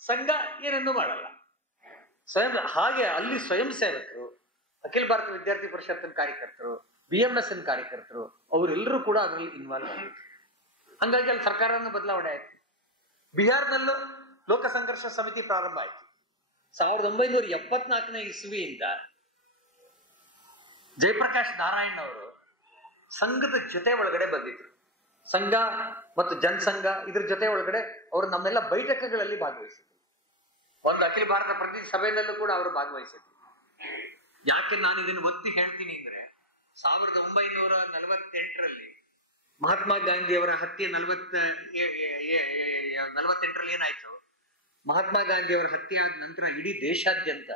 ಸಂಘ ಏನನ್ನೂ ಮಾಡಲ್ಲ. ಹಾಗೆ ಅಲ್ಲಿ ಸ್ವಯಂ ಸೇವಕರು, ಅಖಿಲ ಭಾರತ ವಿದ್ಯಾರ್ಥಿ ಪರಿಷತ್ತಿನ ಕಾರ್ಯಕರ್ತರು, BMS ಕಾರ್ಯಕರ್ತರು, ಅವರೆಲ್ಲರೂ ಕೂಡ ಅದರಲ್ಲಿ ಇನ್ವಾಲ್ವ್ ಆಗಿತ್ತು. ಹಂಗಾಗಿ ಅಲ್ಲಿ ಸರ್ಕಾರವನ್ನು ಬದಲಾವಣೆ ಆಯ್ತು. ಬಿಹಾರ್ನಲ್ಲೂ ಲೋಕ ಸಂಘರ್ಷ ಸಮಿತಿ ಪ್ರಾರಂಭ ಆಯ್ತು. 1974ನೇ ಇಸ್ವಿಯಿಂದ ಜಯಪ್ರಕಾಶ್ ನಾರಾಯಣ್ ಅವರು ಸಂಘದ ಜೊತೆ ಒಳಗಡೆ ಬಂದಿದ್ರು. ಸಂಘ ಮತ್ತು ಜನಸಂಘ ಇದ್ರ ಜೊತೆ ಒಳಗಡೆ ಅವರು ನಮ್ಮೆಲ್ಲ ಬೈಠಕಗಳಲ್ಲಿ ಭಾಗವಹಿಸಿದ್ರು. ಒಂದು ಅಖಿಲ ಭಾರತ ಪ್ರತಿ ಸಭೆಯಲ್ಲೂ ಕೂಡ ಅವರು ಭಾಗವಹಿಸಿದ್ರು. ಯಾಕೆ ನಾನು ಇದನ್ನು ಒತ್ತಿ ಹೇಳ್ತೀನಿ ಅಂದ್ರೆ 1948ರಲ್ಲಿ ಮಹಾತ್ಮ ಗಾಂಧಿಯವರ ಹತ್ಯೆ 48ರಲ್ಲಿ ಏನಾಯ್ತು, ಮಹಾತ್ಮ ಗಾಂಧಿಯವರ ಹತ್ಯೆ ಆದ ನಂತರ ಇಡೀ ದೇಶಾದ್ಯಂತ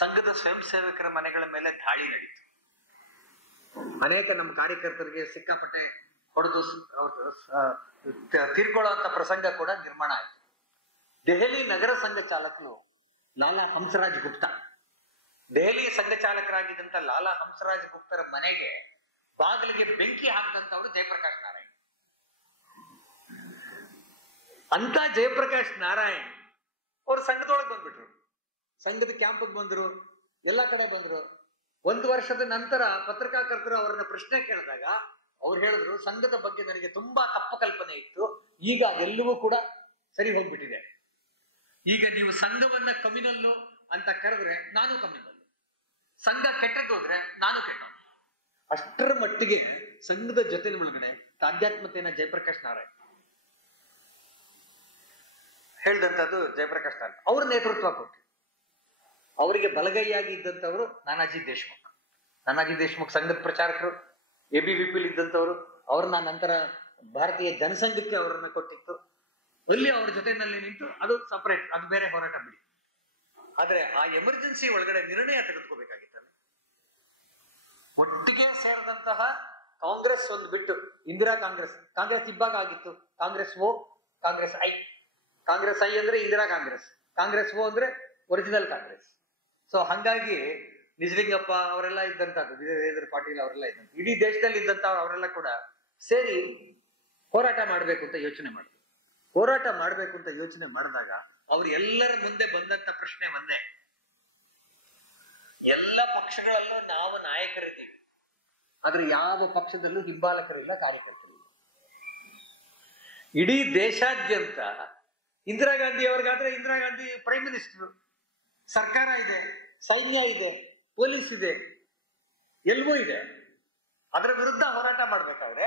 ಸಂಘದ ಸ್ವಯಂ ಸೇವಕರ ಮನೆಗಳ ಮೇಲೆ ದಾಳಿ ನಡೀತು. ಅನೇಕ ನಮ್ಮ ಕಾರ್ಯಕರ್ತರಿಗೆ ಸಿಕ್ಕಾಪಟ್ಟೆ ಹೊಡೆದು ತೀರ್ಕೊಳ್ಳುವಂತ ಪ್ರಸಂಗ ಕೂಡ ನಿರ್ಮಾಣ ಆಯ್ತು. ದೆಹಲಿ ನಗರ ಸಂಘ ಚಾಲಕರು ಲಾಲಾ ಹಂಸರಾಜ್ ಗುಪ್ತಾ, ದೆಹಲಿ ಸಂಘ ಚಾಲಕರಾಗಿದ್ದಂತ ಲಾಲಾ ಹಂಸರಾಜ್ ಗುಪ್ತರ ಮನೆಗೆ ಬಾಗಿಲಿಗೆ ಬೆಂಕಿ ಹಾಕಿದಂತವ್ರು ಜಯಪ್ರಕಾಶ್ ನಾರಾಯಣ್. ಅಂತ ಜಯಪ್ರಕಾಶ್ ನಾರಾಯಣ್ ಅವರು ಸಂಘದೊಳಗೆ ಬಂದ್ಬಿಟ್ರು, ಸಂಘದ ಕ್ಯಾಂಪ್ಗೆ ಬಂದ್ರು, ಎಲ್ಲ ಕಡೆ ಬಂದ್ರು. 1 ವರ್ಷದ ನಂತರ ಪತ್ರಿಕಾಕರ್ತರು ಅವರನ್ನ ಪ್ರಶ್ನೆ ಕೇಳಿದಾಗ ಅವ್ರು ಹೇಳಿದ್ರು, ಸಂಘದ ಬಗ್ಗೆ ನನಗೆ ತುಂಬಾ ತಪ್ಪು ಕಲ್ಪನೆ ಇತ್ತು, ಈಗ ಅದೆಲ್ಲವೂ ಕೂಡ ಸರಿ ಹೋಗ್ಬಿಟ್ಟಿದೆ. ಈಗ ನೀವು ಸಂಘವನ್ನ ಕಮ್ಯುನಲ್ಲು ಅಂತ ಕರೆದ್ರೆ ನಾನು ಕಮ್ಯುನಲ್ಲು, ಸಂಘ ಕೆಟ್ಟದ್ದೋದ್ರೆ ನಾನು ಕೆಟ್ಟ. ಅಷ್ಟರ ಮಟ್ಟಿಗೆ ಸಂಘದ ಜೊತೆ ಒಳಗಡೆ ಆಧ್ಯಾತ್ಮತೆಯನ್ನ ಜಯಪ್ರಕಾಶ್ ನಾರಾಯಣ್ ಹೇಳಿದಂಥದ್ದು. ಜಯಪ್ರಕಾಶ್ ನಾರಾಯಣ್ ಅವ್ರ ನೇತೃತ್ವ ಕೊಟ್ಟರು. ಅವರಿಗೆ ಬಲಗೈಯಾಗಿ ಇದ್ದಂಥವ್ರು ನಾನಾಜಿ ದೇಶ್ಮುಖ್. ನಾನಾಜಿ ದೇಶ್ಮುಖ್ ಸಂಘದ ಪ್ರಚಾರಕರು, ABVP ಇದ್ದಂಥವ್ರು. ಅವ್ರನ್ನ ನಂತರ ಭಾರತೀಯ ಜನಸಂಘಕ್ಕೆ ಅವರನ್ನ ಕೊಟ್ಟಿತ್ತು. ಅಲ್ಲಿ ಅವ್ರ ಜೊತೆನಲ್ಲಿ ನಿಂತು ಅದು ಸಪರೇಟ್, ಅದು ಬೇರೆ ಹೋರಾಟ ಬಿಡಿ. ಆದ್ರೆ ಆ ಎಮರ್ಜೆನ್ಸಿ ಒಳಗಡೆ ನಿರ್ಣಯ ತೆಗೆದುಕೋಬೇಕಾಗಿತ್ತಲ್ಲ. ಒಟ್ಟಿಗೆ ಸೇರಿದಂತಹ ಕಾಂಗ್ರೆಸ್ ಒಂದು ಬಿಟ್ಟು ಇಂದಿರಾ ಕಾಂಗ್ರೆಸ್ ಇಬ್ಬಾಗ ಆಗಿತ್ತು. ಕಾಂಗ್ರೆಸ್ ಓ, ಕಾಂಗ್ರೆಸ್ ಐ. ಕಾಂಗ್ರೆಸ್ ಐ ಅಂದ್ರೆ ಇಂದಿರಾ ಕಾಂಗ್ರೆಸ್, ಕಾಂಗ್ರೆಸ್ ಓ ಅಂದ್ರೆ ಒರಿಜಿನಲ್ ಕಾಂಗ್ರೆಸ್. ಸೊ ಹಂಗಾಗಿ ನಿಜಲಿಂಗಪ್ಪ ಅವರೆಲ್ಲ ಇದ್ದಂತದ್ದು, ವಿಜಯೇಂದ್ರ ಪಾಟೀಲ್ ಅವರೆಲ್ಲ ಇದ್ದಂತ, ಇಡೀ ದೇಶದಲ್ಲಿ ಇದ್ದಂತ ಅವರೆಲ್ಲ ಕೂಡ ಸೇರಿ ಹೋರಾಟ ಮಾಡ್ಬೇಕು ಅಂತ ಯೋಚನೆ ಮಾಡಿದ್ರು. ಹೋರಾಟ ಮಾಡ್ಬೇಕು ಅಂತ ಯೋಚನೆ ಮಾಡಿದಾಗ ಅವ್ರು ಎಲ್ಲರ ಮುಂದೆ ಬಂದಂತ ಪ್ರಶ್ನೆ ಒಂದೇ, ಎಲ್ಲ ಪಕ್ಷಗಳಲ್ಲೂ ನಾವು ನಾಯಕರಿದ್ದೀವಿ, ಆದ್ರೆ ಯಾವ ಪಕ್ಷದಲ್ಲೂ ಹಿಂಬಾಲಕರಿಲ್ಲ, ಕಾರ್ಯಕರ್ತರಿಲ್ಲ. ಇಡೀ ದೇಶಾದ್ಯಂತ ಇಂದಿರಾ ಗಾಂಧಿ ಅವ್ರಿಗಾದ್ರೆ ಇಂದಿರಾ ಗಾಂಧಿ ಪ್ರೈಮ್ ಮಿನಿಸ್ಟರ್, ಸರ್ಕಾರ ಇದೆ, ಸೈನ್ಯ ಇದೆ, ಪೊಲೀಸ್ ಇದೆ, ಎಲ್ಲವೂ ಇದೆ. ಅದರ ವಿರುದ್ಧ ಹೋರಾಟ ಮಾಡ್ಬೇಕಾದ್ರೆ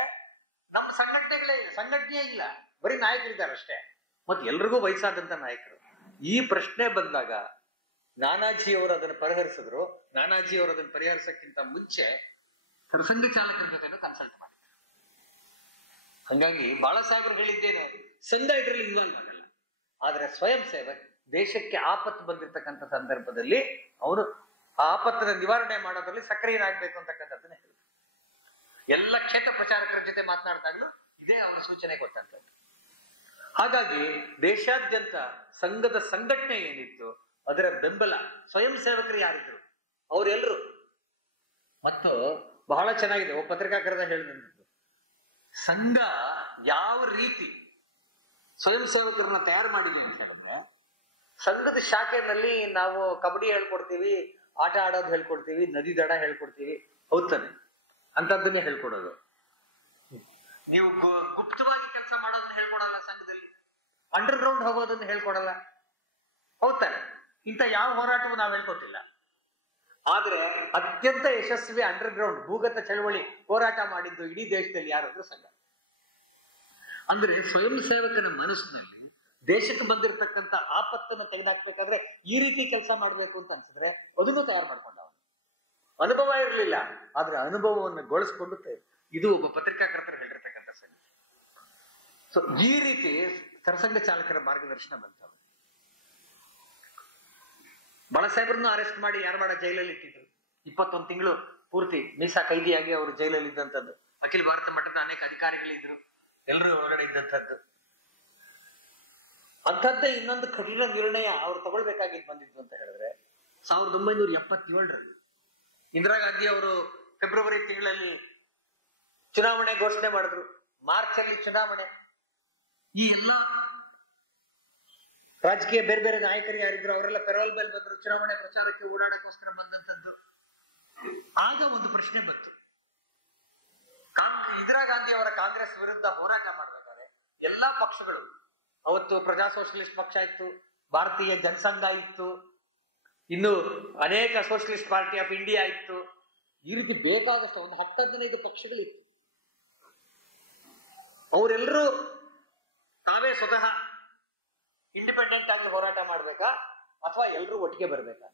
ನಮ್ಮ ಸಂಘಟನೆ ಇಲ್ಲ, ಬರೀ ನಾಯಕರಿದ್ದಾರೆ ಅಷ್ಟೇ, ಮತ್ತೆ ಎಲ್ರಿಗೂ ವಯಸ್ಸಾದಂತ ನಾಯಕರು. ಈ ಪ್ರಶ್ನೆ ಬಂದಾಗ ನಾನಾಜಿಯವರು ಅದನ್ನು ಪರಿಹರಿಸಿದ್ರು. ನಾನಾಜಿಯವರು ಅದನ್ನು ಪರಿಹರಿಸಕ್ಕಿಂತ ಮುಂಚೆ ಸರ್ಸಂಘ ಚಾಲಕರ ಜೊತೆ ಕನ್ಸಲ್ಟ್ ಮಾಡಿದ್ರು. ಹಂಗಾಗಿ ಬಾಳಾ ಸಾಹೇಬರು ಹೇಳಿದ್ದೇನು, ಸಂಘ ಇದರಲ್ಲಿ ಇನ್ವಾಲ್ವ್ ಆಗಲ್ಲ, ಆದ್ರೆ ಸ್ವಯಂ ಸೇವಕ್ ದೇಶಕ್ಕೆ ಆಪತ್ತು ಬಂದಿರತಕ್ಕಂಥ ಸಂದರ್ಭದಲ್ಲಿ ಅವನು ಆ ಆಪತ್ತನ್ನ ನಿವಾರಣೆ ಮಾಡೋದ್ರಲ್ಲಿ ಸಕ್ರಿಯರಾಗಬೇಕು ಅಂತಕ್ಕಂಥದ್ದನ್ನ ಹೇಳಿದ್ರು. ಎಲ್ಲ ಕ್ಷೇತ್ರ ಪ್ರಚಾರಕರ ಜೊತೆ ಮಾತನಾಡಿದಾಗಲೂ ಇದೇ ಅವನ ಸೂಚನೆ ಕೊಟ್ಟಂತದ್ದು. ಹಾಗಾಗಿ ದೇಶಾದ್ಯಂತ ಸಂಘದ ಸಂಘಟನೆ ಏನಿತ್ತು ಅದರ ಬೆಂಬಲ ಸ್ವಯಂ ಸೇವಕರು ಯಾರಿದ್ರು ಅವರೆಲ್ಲರೂ. ಮತ್ತು ಬಹಳ ಚೆನ್ನಾಗಿದೆ, ಒಬ್ಬ ಪತ್ರಿಕಾಕರದ ಹೇಳಿದಂಥದ್ದು, ಸಂಘ ಯಾವ ರೀತಿ ಸ್ವಯಂ ಸೇವಕರನ್ನ ತಯಾರು ಮಾಡಿದೆ ಅಂತ ಹೇಳಿದ್ರೆ, ಸಂಘದ ಶಾಖೆಯಲ್ಲಿ ನಾವು ಕಬಡ್ಡಿ ಹೇಳ್ಕೊಡ್ತೀವಿ, ಆಟ ಆಡೋದು ಹೇಳ್ಕೊಡ್ತೀವಿ, ನದಿ ದಡ ಹೇಳ್ಕೊಡ್ತೀವಿ, ಹೌದಾನೆ, ಅಂತದ್ದನ್ನೇ ಹೇಳ್ಕೊಡೋದು. ನೀವು ಗುಪ್ತವಾಗಿ ಕೆಲಸ ಮಾಡೋದನ್ನ ಹೇಳ್ಕೊಡಲ್ಲ, ಸಂಘದಲ್ಲಿ ಅಂಡರ್ ಗ್ರೌಂಡ್ ಹೋಗೋದನ್ನ ಹೇಳ್ಕೊಡಲ್ಲ, ಹೌದಾನೆ. ಇಂಥ ಯಾವ ಹೋರಾಟವೂ ನಾವು ಹೇಳ್ಕೊಟ್ಟಿಲ್ಲ. ಆದ್ರೆ ಅತ್ಯಂತ ಯಶಸ್ವಿ ಅಂಡರ್ ಗ್ರೌಂಡ್ ಭೂಗತ ಚಳವಳಿ ಹೋರಾಟ ಮಾಡಿದ್ದು ಇಡೀ ದೇಶದಲ್ಲಿ ಯಾರಾದ್ರೂ ಸಂಘ. ಅಂದ್ರೆ ಸ್ವಯಂ ಸೇವಕನ ಮನಸ್ಸಿನಲ್ಲಿ ದೇಶಕ್ಕೆ ಬಂದಿರತಕ್ಕಂಥ ಆಪತ್ತನ್ನು ತೆಗೆದಾಕ್ಬೇಕಾದ್ರೆ ಈ ರೀತಿ ಕೆಲಸ ಮಾಡ್ಬೇಕು ಅಂತ ಅನ್ಸಿದ್ರೆ ಅದನ್ನು ತಯಾರು ಮಾಡ್ಕೊಂಡ. ಅನುಭವ ಇರಲಿಲ್ಲ, ಆದ್ರೆ ಅನುಭವವನ್ನು ಗೊಳಿಸ್ಕೊಂಡು ಇದು ಒಬ್ಬ ಪತ್ರಿಕಾಕರ್ತರು ಹೇಳಿರ್ತಕ್ಕಂಥ ಸಂಗತಿ. ಸೊ ಈ ರೀತಿ ಸರ್ಸಂಘ ಚಾಲಕರ ಮಾರ್ಗದರ್ಶನ ಬಂತವ. ಬಾಳಾಸಾಹೇಬ್ರನ್ನು ಅರೆಸ್ಟ್ ಮಾಡಿ ಯಾರವಾಡ ಜೈಲಲ್ಲಿ ಇಟ್ಟಿದ್ರು. 21 ತಿಂಗಳು ಪೂರ್ತಿ ಮೀಸಾ ಕೈದಿಯಾಗಿ ಅವರು ಜೈಲಲ್ಲಿ ಇದ್ದಂಥದ್ದು. ಅಖಿಲ ಭಾರತ ಮಟ್ಟದ ಅನೇಕ ಅಧಿಕಾರಿಗಳಿದ್ರು, ಎಲ್ಲರೂ ಒಳಗಡೆ ಇದ್ದಂಥದ್ದು. ಅಂಥದ್ದೇ ಇನ್ನೊಂದು ಕಠಿಣ ನಿರ್ಣಯ ಅವ್ರು ತಗೊಳ್ಬೇಕಾಗಿದ್ದು ಬಂದಿದ್ದು ಅಂತ ಹೇಳಿದ್ರೆ 1977ರಲ್ಲಿ ಇಂದಿರಾ ಗಾಂಧಿ ಅವರು ಫೆಬ್ರವರಿ ತಿಂಗಳಲ್ಲಿ ಚುನಾವಣೆ ಘೋಷಣೆ ಮಾಡಿದ್ರು. ಮಾರ್ಚ್ ಅಲ್ಲಿ ಚುನಾವಣೆ. ಈ ಎಲ್ಲ ರಾಜಕೀಯ ಬೇರೆ ಬೇರೆ ನಾಯಕರು ಯಾರಿದ್ರು ಅವರೆಲ್ಲ ಪೆರೋಲ್ ಮೇಲೆ ಬಂದ್ರು, ಚುನಾವಣೆ ಪ್ರಚಾರಕ್ಕೆ ಓಡಾಡಕ್ಕೋಸ್ಕರ ಬಂದಂತದ್ದು. ಆಗ ಒಂದು ಪ್ರಶ್ನೆ ಬಂತು, ಇಂದಿರಾ ಗಾಂಧಿ ಅವರ ಕಾಂಗ್ರೆಸ್ ವಿರುದ್ಧ ಹೋರಾಟ ಮಾಡ್ಬೇಕಾದ್ರೆ ಎಲ್ಲಾ ಪಕ್ಷಗಳು, ಅವತ್ತು ಪ್ರಜಾ ಸೋಷಲಿಸ್ಟ್ ಪಕ್ಷ ಇತ್ತು, ಭಾರತೀಯ ಜನಸಂಘ ಇತ್ತು, ಇನ್ನು ಅನೇಕ ಸೋಷಲಿಸ್ಟ್ ಪಾರ್ಟಿ ಆಫ್ ಇಂಡಿಯಾ ಇತ್ತು, ಈ ರೀತಿ ಬೇಕಾದಷ್ಟು ಒಂದು 10-15 ಪಕ್ಷಗಳಿತ್ತು. ಅವರೆಲ್ಲರೂ ತಾವೇ ಸ್ವತಃ ಇಂಡಿಪೆಂಡೆಂಟ್ ಆಗಿ ಹೋರಾಟ ಮಾಡ್ಬೇಕಾ ಅಥವಾ ಎಲ್ಲರೂ ಒಟ್ಟಿಗೆ ಬರ್ಬೇಕಾ?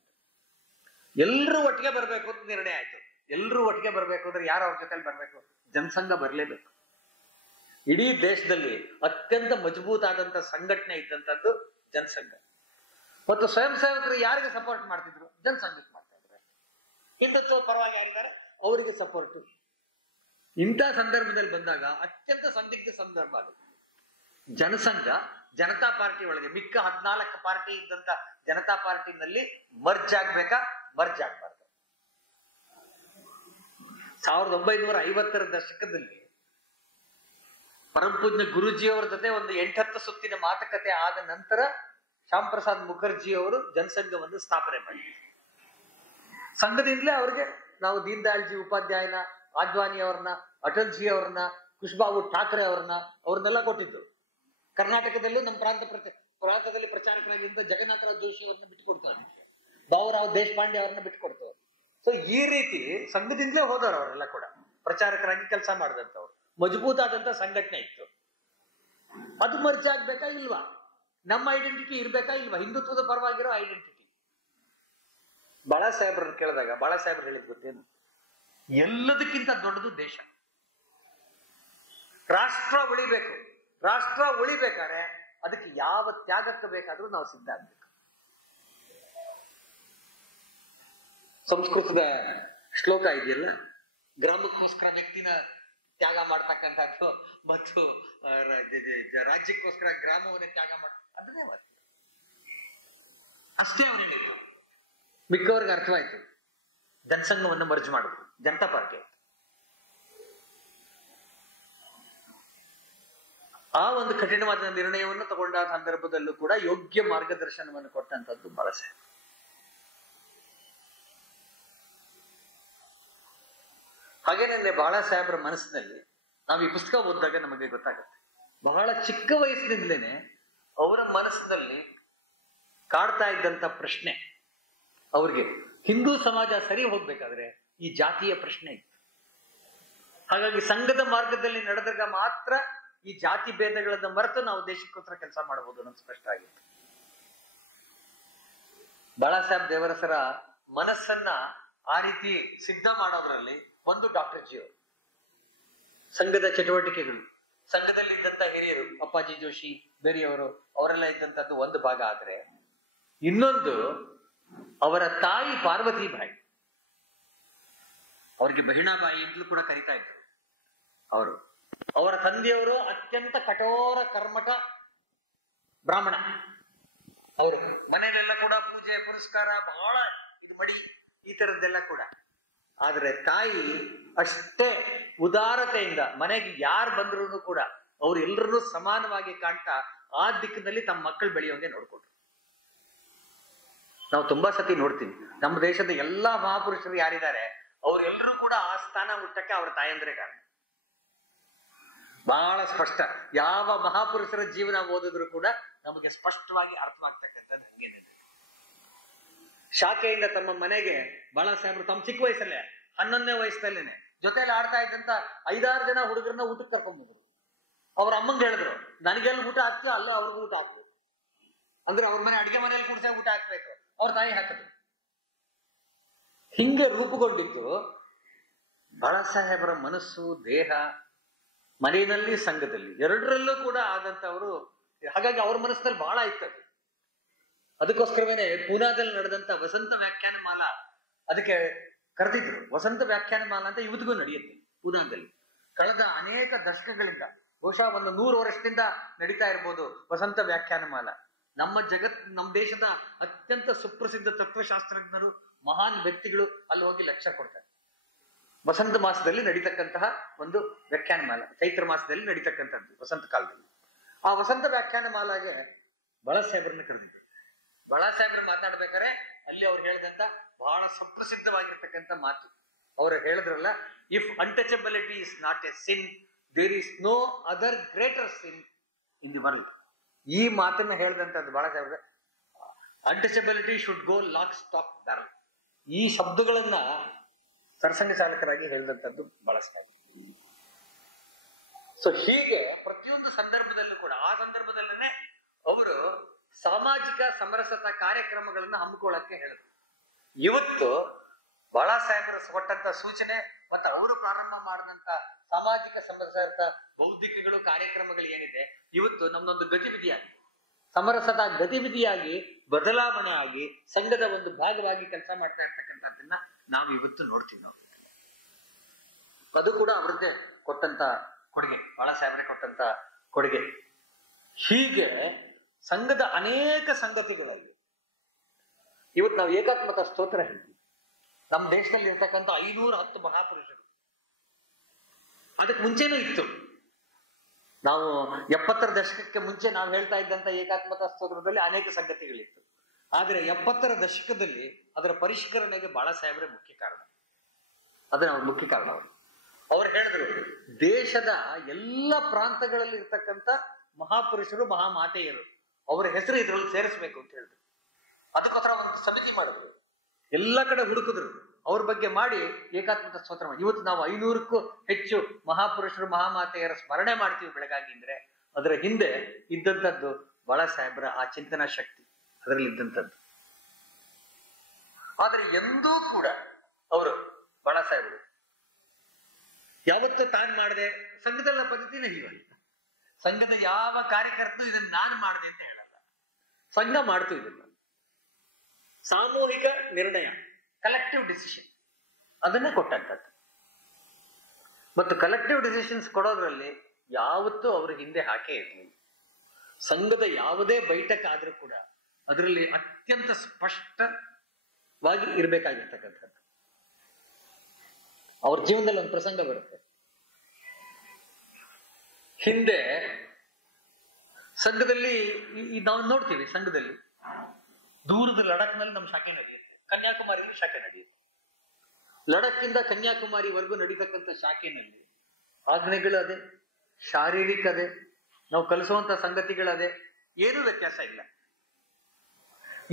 ಎಲ್ಲರೂ ಒಟ್ಟಿಗೆ ಬರ್ಬೇಕು ಅಂತ ನಿರ್ಣಯ ಆಯ್ತು. ಎಲ್ಲರೂ ಒಟ್ಟಿಗೆ ಬರ್ಬೇಕು ಅಂದ್ರೆ ಯಾರು ಅವ್ರ ಜೊತೆಲಿ ಬರ್ಬೇಕು? ಜನಸಂಘ ಬರ್ಲೇಬೇಕು. ಇಡೀ ದೇಶದಲ್ಲಿ ಅತ್ಯಂತ ಮಜಬೂತ್ ಆದಂತ ಸಂಘಟನೆ ಇದ್ದಂಥದ್ದು ಜನಸಂಘ. ಮತ್ತು ಸ್ವಯಂ ಸೇವಕರು ಯಾರಿಗೆ ಸಪೋರ್ಟ್ ಮಾಡ್ತಿದ್ರು? ಜನಸಂಘಕ್ಕೆ ಮಾಡ್ತಾ ಇದ್ರು. ಹಿಂದುತ್ವ ಪರವಾಗಿ ಯಾರಿದ್ದಾರೆ ಅವರಿಗೆ ಸಪೋರ್ಟ್. ಇಂಥ ಸಂದರ್ಭದಲ್ಲಿ ಬಂದಾಗ ಅತ್ಯಂತ ಸಂದಿಗ್ಧ ಸಂದರ್ಭ ಅದು. ಜನಸಂಘ ಜನತಾ ಪಾರ್ಟಿ ಒಳಗೆ ಮಿಕ್ಕ 14 ಪಾರ್ಟಿ ಇದ್ದಂತ ಜನತಾ ಪಾರ್ಟಿನಲ್ಲಿ ಮರ್ಜ್ ಆಗ್ಬೇಕಾ, ಮರ್ಜ್ ಆಗ್ಬಾರ್ದು. 1950ರ ದಶಕದಲ್ಲಿ ಪರಮಪೂಜ್ಯ ಗುರುಜಿಯವರ ಜೊತೆ ಒಂದು 8-10 ಸುತ್ತಿನ ಮಾತುಕತೆ ಆದ ನಂತರ ಶ್ಯಾಮ್ ಪ್ರಸಾದ್ ಮುಖರ್ಜಿ ಅವರು ಜನಸಂಘವನ್ನು ಸ್ಥಾಪನೆ ಮಾಡಿದ್ರು. ಸಂಘದಿಂದಲೇ ಅವ್ರಿಗೆ ನಾವು ದೀನ್ ದಯಾಳ್ ಜಿ ಉಪಾಧ್ಯಾಯನ, ಆಡ್ವಾಣಿ ಅವ್ರನ್ನ, ಅಟಲ್ ಜಿ ಅವ್ರನ್ನ, ಖುಷ್ಬಾಬು ಠಾಕ್ರೆ ಅವ್ರನ್ನೆಲ್ಲ ಕೊಟ್ಟಿದ್ದು. ಕರ್ನಾಟಕದಲ್ಲೂ ನಮ್ಮ ಪ್ರಾಂತದಲ್ಲಿ ಪ್ರಚಾರಕರಾಗಿದ್ದ ಜಗನ್ನಾಥರಾವ್ ಜೋಶಿ ಅವ್ರನ್ನ ಬಿಟ್ಟುಕೊಡ್ತಾರೆ, ಬಾಬುರಾವ್ ದೇಶಪಾಂಡೆ ಅವ್ರನ್ನ ಬಿಟ್ಟುಕೊಡ್ತಾರೆ. ಸೊ ಈ ರೀತಿ ಸಂಘದಿಂದಲೇ ಹೋದವರು ಅವರೆಲ್ಲ ಕೂಡ ಪ್ರಚಾರಕರಾಗಿ ಕೆಲಸ ಮಾಡಿದಂಥವ್ರು. ಮಜಬೂತಾದಂತ ಸಂಘಟನೆ ಇತ್ತು. ಅದು ಮರ್ಜ್ ಆಗ್ಬೇಕಾ ಇಲ್ವಾ? ನಮ್ಮ ಐಡೆಂಟಿಟಿ ಇರ್ಬೇಕಾ ಇಲ್ವಾ? ಹಿಂದುತ್ವದ ಪರವಾಗಿರೋ ಐಡೆಂಟಿಟಿ. ಬಾಳಾ ಸಾಹೇಬ್ರನ್ನ ಕೇಳಿದಾಗ ಬಾಳಾ ಸಾಹೇಬ್ರು ಹೇಳಿದ್ ಗೊತ್ತೇನು? ಎಲ್ಲದಕ್ಕಿಂತ ದೊಡ್ಡದು ದೇಶ. ರಾಷ್ಟ್ರ ಉಳಿಬೇಕು. ರಾಷ್ಟ್ರ ಉಳಿಬೇಕಾದ್ರೆ ಅದಕ್ಕೆ ಯಾವ ತ್ಯಾಗಕ್ಕೆ ಬೇಕಾದ್ರೂ ನಾವು ಸಿದ್ಧ ಆಗ್ಬೇಕು. ಸಂಸ್ಕೃತದ ಶ್ಲೋಕ ಇದೆಯಲ್ಲ, ಗ್ರಾಮಕ್ಕೋಸ್ಕರ ವ್ಯಕ್ತಿನ ತ್ಯಾಗ ಮಾಡ್ತಕ್ಕಂಥದ್ದು ಮತ್ತು ರಾಜ್ಯಕ್ಕೋಸ್ಕರ ಗ್ರಾಮವನ್ನೇ ತ್ಯಾಗ ಮಾಡ, ಅದನ್ನೇ ಮಾತು. ಅಷ್ಟೇ ಅವ್ರು ಹೇಳಿದ್ರು. ಮಿಕ್ಕವ್ರಿಗೆ ಅರ್ಥವಾಯ್ತು. ಜನಸಂಘವನ್ನು ಮರ್ಜ್ ಮಾಡಿದ್ರು, ಜನತಾ ಪಾರ್ಟಿ ಆಯ್ತು. ಆ ಒಂದು ಕಠಿಣವಾದ ನಿರ್ಣಯವನ್ನು ತಗೊಂಡ ಸಂದರ್ಭದಲ್ಲೂ ಕೂಡ ಯೋಗ್ಯ ಮಾರ್ಗದರ್ಶನವನ್ನು ಕೊಟ್ಟಂತದ್ದು ಬಾಳಾ ಸಾಹೇಬ್. ಹಾಗೇನೆ ಬಾಳಾ ಸಾಹೇಬ್ರ ಮನಸ್ಸಿನಲ್ಲಿ ನಾವು ಈ ಪುಸ್ತಕ ಓದಿದಾಗ ನಮಗೆ ಗೊತ್ತಾಗುತ್ತೆ, ಬಹಳ ಚಿಕ್ಕ ವಯಸ್ಸಿನಿಂದಲೇನೆ ಅವರ ಮನಸ್ಸಿನಲ್ಲಿ ಕಾಡ್ತಾ ಇದ್ದಂತ ಪ್ರಶ್ನೆ, ಅವ್ರಿಗೆ ಹಿಂದೂ ಸಮಾಜ ಸರಿ ಹೋಗ್ಬೇಕಾದ್ರೆ ಈ ಜಾತಿಯ ಪ್ರಶ್ನೆ ಇತ್ತು. ಹಾಗಾಗಿ ಸಂಘದ ಮಾರ್ಗದಲ್ಲಿ ನಡೆದಾಗ ಮಾತ್ರ ಈ ಜಾತಿ ಭೇದಗಳನ್ನ ಮರೆತು ನಾವು ದೇಶಕ್ಕೋಸ್ಕರ ಕೆಲಸ ಮಾಡಬಹುದು ಅನ್ನೋದು ಸ್ಪಷ್ಟ ಆಗಿತ್ತು. ಬಾಳಾ ಸಾಹೇಬ್ ದೇವರಸರ ಮನಸ್ಸನ್ನ ಆ ರೀತಿ ಸಿದ್ಧ ಮಾಡೋದ್ರಲ್ಲಿ ಒಂದು ಡಾಕ್ಟರ್ ಜಿ ಅವರು, ಸಂಘದ ಚಟುವಟಿಕೆಗಳು, ಸಂಘದಲ್ಲಿ ಇದ್ದಂತ ಹಿರಿಯರು ಅಪ್ಪಾಜಿ ಜೋಶಿ ಬೇರೆಯವರು ಅವರೆಲ್ಲ ಇದ್ದಂತದ್ದು ಒಂದು ಭಾಗ ಆದ್ರೆ, ಇನ್ನೊಂದು ಅವರ ತಾಯಿ ಪಾರ್ವತಿ ಬಾಯಿ, ಅವ್ರಿಗೆ ಬಹಿಣಾಬಾಯಿ ಅಂತಲೂ ಕೂಡ ಕರೀತಾ ಇದ್ರು ಅವರು. ಅವರ ತಂದೆಯವರು ಅತ್ಯಂತ ಕಠೋರ ಕರ್ಮಠ ಬ್ರಾಹ್ಮಣ. ಅವರು ಮನೆಯಲ್ಲೆಲ್ಲ ಕೂಡ ಪೂಜೆ ಪುರಸ್ಕಾರ ಬಹಳ ಇದು ಮಡಿ ಈ ತರದ್ದೆಲ್ಲ ಕೂಡ. ಆದ್ರೆ ತಾಯಿ ಅಷ್ಟೇ ಉದಾರತೆಯಿಂದ ಮನೆಗೆ ಯಾರು ಬಂದ್ರು ಕೂಡ ಅವ್ರು ಎಲ್ಲರನ್ನೂ ಸಮಾನವಾಗಿ ಕಾಣ್ತಾ ಆ ದಿಕ್ಕಿನಲ್ಲಿ ತಮ್ಮ ಮಕ್ಕಳು ಬೆಳೆಯೋಂಗೆ ನೋಡ್ಕೊಂಡ್ರು. ನಾವು ತುಂಬಾ ಸತಿ ನೋಡ್ತೀವಿ, ನಮ್ಮ ದೇಶದ ಎಲ್ಲಾ ಮಹಾಪುರುಷರು ಯಾರಿದ್ದಾರೆ ಅವ್ರೆಲ್ಲರೂ ಕೂಡ ಆ ಸ್ಥಾನ ಮುಟ್ಟಕ್ಕೆ ಅವ್ರ ತಾಯಂದ್ರೆ ಕಾರಣ. ಬಹಳ ಸ್ಪಷ್ಟ. ಯಾವ ಮಹಾಪುರುಷರ ಜೀವನ ಓದಿದ್ರು ಕೂಡ ನಮಗೆ ಸ್ಪಷ್ಟವಾಗಿ ಅರ್ಥವಾಗ್ತಕ್ಕಂಥದ್ದು ಹಂಗೇನೆ. ಶಾಖೆಯಿಂದ ತಮ್ಮ ಮನೆಗೆ ಬಾಳಾ ಸಾಹೇಬ್ರು ತಮ್ಮ ಚಿಕ್ಕ ವಯಸ್ಸಲ್ಲೇ 11ನೇ ವಯಸ್ಸಲ್ಲೇನೆ ಜೊತೆಲಿ ಆಡ್ತಾ ಇದ್ದಂತ 5-6 ಜನ ಹುಡುಗರನ್ನ ಊಟಕ್ಕೆ ಕರ್ಕೊಂಡ್ಬಂದ್ರು. ಅವ್ರ ಅಮ್ಮಂಗೆ ಹೇಳಿದ್ರು, ನನಗೆಲ್ಲ ಊಟ ಹಾಕ್ತೀಯ, ಅಲ್ಲ ಅವ್ರಿಗೂ ಊಟ ಹಾಕ್ಬೇಕು ಅಂದ್ರೆ ಅವ್ರ ಮನೆ ಅಡಿಗೆ ಮನೆಯಲ್ಲಿ ಕೂಡ್ಸ ಊಟ ಹಾಕ್ಬೇಕು. ಅವ್ರ ತಾಯಿ ಹಾಕಿದ್ರು. ಹಿಂಗೆ ರೂಪುಗೊಂಡಿದ್ದು ಬಾಳಾ ಸಾಹೇಬರ ಮನಸ್ಸು, ದೇಹ, ಮನೆಯಲ್ಲಿ ಸಂಘದಲ್ಲಿ ಎರಡರಲ್ಲೂ ಕೂಡ ಆದಂತವರು. ಹಾಗಾಗಿ ಅವ್ರ ಮನಸ್ಸಿನಲ್ಲಿ ಬಹಳ ಇತ್ತದು. ಅದಕ್ಕೋಸ್ಕರವೇನೆ ಪೂನಾದಲ್ಲಿ ನಡೆದಂತ ವಸಂತ ವ್ಯಾಖ್ಯಾನ ಮಾಲಾ ಅದಕ್ಕೆ ಕರೆದಿದ್ರು. ವಸಂತ ವ್ಯಾಖ್ಯಾನ ಮಾಲಾ ಅಂತ ಇವತ್ತಿಗೂ ನಡೆಯುತ್ತೆ ಪೂನಾದಲ್ಲಿ. ಕಳೆದ ಅನೇಕ ದಶಕಗಳಿಂದ, ಬಹುಶಃ ಒಂದು 100 ವರ್ಷದಿಂದ ನಡೀತಾ ಇರ್ಬೋದು ವಸಂತ ವ್ಯಾಖ್ಯಾನ ಮಾಲಾ. ನಮ್ಮ ದೇಶದ ಅತ್ಯಂತ ಸುಪ್ರಸಿದ್ಧ ತತ್ವಶಾಸ್ತ್ರಜ್ಞರು, ಮಹಾನ್ ವ್ಯಕ್ತಿಗಳು ಅಲ್ಲಿ ಹೋಗಿ ಲೆಕ್ಚರ್ ಕೊಡ್ತಾರೆ. ವಸಂತ ಮಾಸದಲ್ಲಿ ನಡೀತಕ್ಕಂತಹ ಒಂದು ವ್ಯಾಖ್ಯಾನ ಮಾಲಾ, ಚೈತ್ರ ಮಾಸದಲ್ಲಿ ನಡೀತಕ್ಕಂಥದ್ದು ವಸಂತ ಕಾಲದಲ್ಲಿ. ಆ ವಸಂತ ವ್ಯಾಖ್ಯಾನ ಮಾಲಾಗೆ ಬಾಳಾ ಸಾಹೇಬ್ರನ್ನ ಕರೆದಿದ್ರು. ಬಾಳಾ ಸಾಹೇಬ್ರು ಮಾತಾಡ್ಬೇಕಾರೆ ಅಲ್ಲಿ ಅವ್ರು ಹೇಳಿದಂತ ಬಹಳ ಸುಪ್ರಸಿದ್ಧವಾಗಿರ್ತಕ್ಕಂಥ ಮಾತು ಅವ್ರು ಹೇಳಿದ್ರಲ್ಲ, if untouchability is not a sin, there is no other greater sin in the world. ಈ ಮಾತನ್ನ ಹೇಳಿದಂತದ್ದು ಬಾಳಾ ಸಾಹೇಬ್ರ. Untouchability should go lock stock barrel. ಈ ಶಬ್ದಗಳನ್ನ ಸರಸಂಘ ಚಾಲಕರಾಗಿ ಹೇಳಿದಂತದ್ದು ಬಳಸ್ತಾರೆ. ಸೊ ಹೀಗೆ ಪ್ರತಿಯೊಂದು ಸಂದರ್ಭದಲ್ಲೂ ಕೂಡ ಆ ಸಂದರ್ಭದಲ್ಲೇ ಅವರು ಸಾಮಾಜಿಕ ಸಮರಸತಾ ಕಾರ್ಯಕ್ರಮಗಳನ್ನ ಹಮ್ಮಿಕೊಳ್ಳಕ್ಕೆ ಹೇಳಿದ್ರು. ಇವತ್ತು ಬಾಳಾ ಸಾಹೇಬರು ಕೊಟ್ಟಂತ ಸೂಚನೆ ಮತ್ತು ಅವರು ಪ್ರಾರಂಭ ಮಾಡಿದಂತ ಸಾಮಾಜಿಕ ಸಮರಸತಾ ಬೌದ್ಧಿಕಗಳು ಕಾರ್ಯಕ್ರಮಗಳು ಏನಿದೆ, ಇವತ್ತು ನಮ್ದೊಂದು ಗತಿವಿಧಿಯಾಗಿದೆ, ಸಮರಸತಾ ಗತಿವಿಧಿಯಾಗಿ ಬದಲಾವಣೆ ಆಗಿ ಸಂಘದ ಒಂದು ಭಾಗವಾಗಿ ಕೆಲಸ ಮಾಡ್ತಾ ಇರ್ತಕ್ಕಂಥದ್ದನ್ನ ನಾವು ಇವತ್ತು ನೋಡ್ತೀವಿ. ನಾವು ಅದು ಕೂಡ ಅವರದ್ದೇ ಕೊಟ್ಟಂತ ಕೊಡುಗೆ, ಬಾಳಾ ಸಾಹೇಬ್ರೆ ಕೊಟ್ಟಂತ ಕೊಡುಗೆ. ಹೀಗೆ ಸಂಘದ ಅನೇಕ ಸಂಗತಿಗಳಲ್ಲಿ ಇವತ್ತು ನಾವು ಏಕಾತ್ಮಕ ಸ್ತೋತ್ರ ಹೇಳ್ತೀವಿ. ನಮ್ಮ ದೇಶದಲ್ಲಿ ಇರ್ತಕ್ಕಂಥ 510 ಮಹಾಪುರುಷರು, ಅದಕ್ಕೆ ಮುಂಚೆನೂ ಇತ್ತು. ನಾವು 70ರ ದಶಕಕ್ಕೆ ಮುಂಚೆ ನಾವು ಹೇಳ್ತಾ ಇದ್ದಂತ ಏಕಾತ್ಮಕ ಸ್ತೋತ್ರದಲ್ಲಿ ಅನೇಕ ಸಂಗತಿಗಳಿತ್ತು. ಆದ್ರೆ 70ರ ದಶಕದಲ್ಲಿ ಅದರ ಪರಿಷ್ಕರಣೆಗೆ ಬಾಳಾ ಸಾಹೇಬ್ರೆ ಮುಖ್ಯ ಕಾರಣ. ಅದನ್ನ ಅವ್ರ ಮುಖ್ಯ ಕಾರಣ. ಅವ್ರು ಹೇಳಿದ್ರು, ದೇಶದ ಎಲ್ಲ ಪ್ರಾಂತಗಳಲ್ಲಿ ಇರ್ತಕ್ಕಂಥ ಮಹಾಪುರುಷರು ಮಹಾಮಾತೆಯರು ಅವರ ಹೆಸರು ಇದ್ರಲ್ಲಿ ಸೇರಿಸ್ಬೇಕು ಅಂತ ಹೇಳಿದ್ರು. ಅದಕ್ಕೋಸ್ಕರ ಒಂದು ಸಮಿತಿ ಮಾಡಿದ್ರು, ಎಲ್ಲ ಕಡೆ ಹುಡುಕಿದ್ರು, ಅವ್ರ ಬಗ್ಗೆ ಮಾಡಿ ಏಕಾತ್ಮಕ ಸ್ತೋತ್ರ ಮಾಡಿ. ಇವತ್ತು ನಾವು 500ಕ್ಕೂ ಹೆಚ್ಚು ಮಹಾಪುರುಷರು ಮಹಾಮಾತೆಯರ ಸ್ಮರಣೆ ಮಾಡ್ತೀವಿ ಬೆಳಗಾಗಿ. ಅಂದ್ರೆ ಅದರ ಹಿಂದೆ ಇದ್ದಂಥದ್ದು ಬಾಳಾ ಸಾಹೇಬ್ರ ಆ ಚಿಂತನಾ ಶಕ್ತಿ ಅದರಲ್ಲಿ ಇದ್ದಂಥದ್ದು. ಆದ್ರೆ ಎಂದೂ ಕೂಡ ಅವರು ಬಾಳಾ ಸಾಹೇಬರು ಯಾವತ್ತೂ ತಾನು ಮಾಡದೆ, ಸಂಘದ ಪದ್ಧತಿನೇ ಹೀಗಾಗಿ ಸಂಘದ ಯಾವ ಕಾರ್ಯಕರ್ತನು ಇದನ್ನ ನಾನು ಮಾಡಿದೆ ಅಂತ ಹೇಳಲ್ಲ. ಸಂಘ ಮಾಡ್ತು ಇದನ್ನ ಸಾಮೂಹಿಕ ನಿರ್ಣಯ, ಕಲೆಕ್ಟಿವ್ ಡಿಸಿಷನ್ ಅದನ್ನೇ ಕೊಟ್ಟಂತದ್ದು. ಮತ್ತು ಕಲೆಕ್ಟಿವ್ ಡಿಸಿಷನ್ಸ್ ಕೊಡೋದ್ರಲ್ಲಿ ಯಾವತ್ತೂ ಅವ್ರ ಹಿಂದೆ ಹಾಕೇ ಇರಲಿಲ್ಲ. ಸಂಘದ ಯಾವುದೇ ಬೈಠಕ್ ಆದ್ರೂ ಕೂಡ ಅದರಲ್ಲಿ ಅತ್ಯಂತ ಸ್ಪಷ್ಟವಾಗಿ ಇರಬೇಕಾಗಿರ್ತಕ್ಕಂಥದ್ದು. ಅವ್ರ ಜೀವನದಲ್ಲಿ ಒಂದು ಪ್ರಸಂಗ ಬರುತ್ತೆ. ಹಿಂದೆ ಸಂಘದಲ್ಲಿ ನಾವು ನೋಡ್ತೀವಿ, ಸಂಘದಲ್ಲಿ ದೂರದ ಲಡಕ್ನಲ್ಲಿ ನಮ್ಮ ಶಾಖೆ ನಡೆಯುತ್ತೆ, ಕನ್ಯಾಕುಮಾರಿಯಲ್ಲಿ ಶಾಖೆ ನಡೆಯುತ್ತೆ. ಲಡಕ್ಕಿಂದ ಕನ್ಯಾಕುಮಾರಿವರೆಗೂ ನಡೀತಕ್ಕಂಥ ಶಾಖೆನಲ್ಲಿ ಆಜ್ಞೆಗಳು ಅದೇ, ಶಾರೀರಿಕ ಅದೇ, ನಾವು ಕಲಿಸುವಂತ ಸಂಗತಿಗಳದೇ, ಏನೂ ವ್ಯತ್ಯಾಸ ಇಲ್ಲ.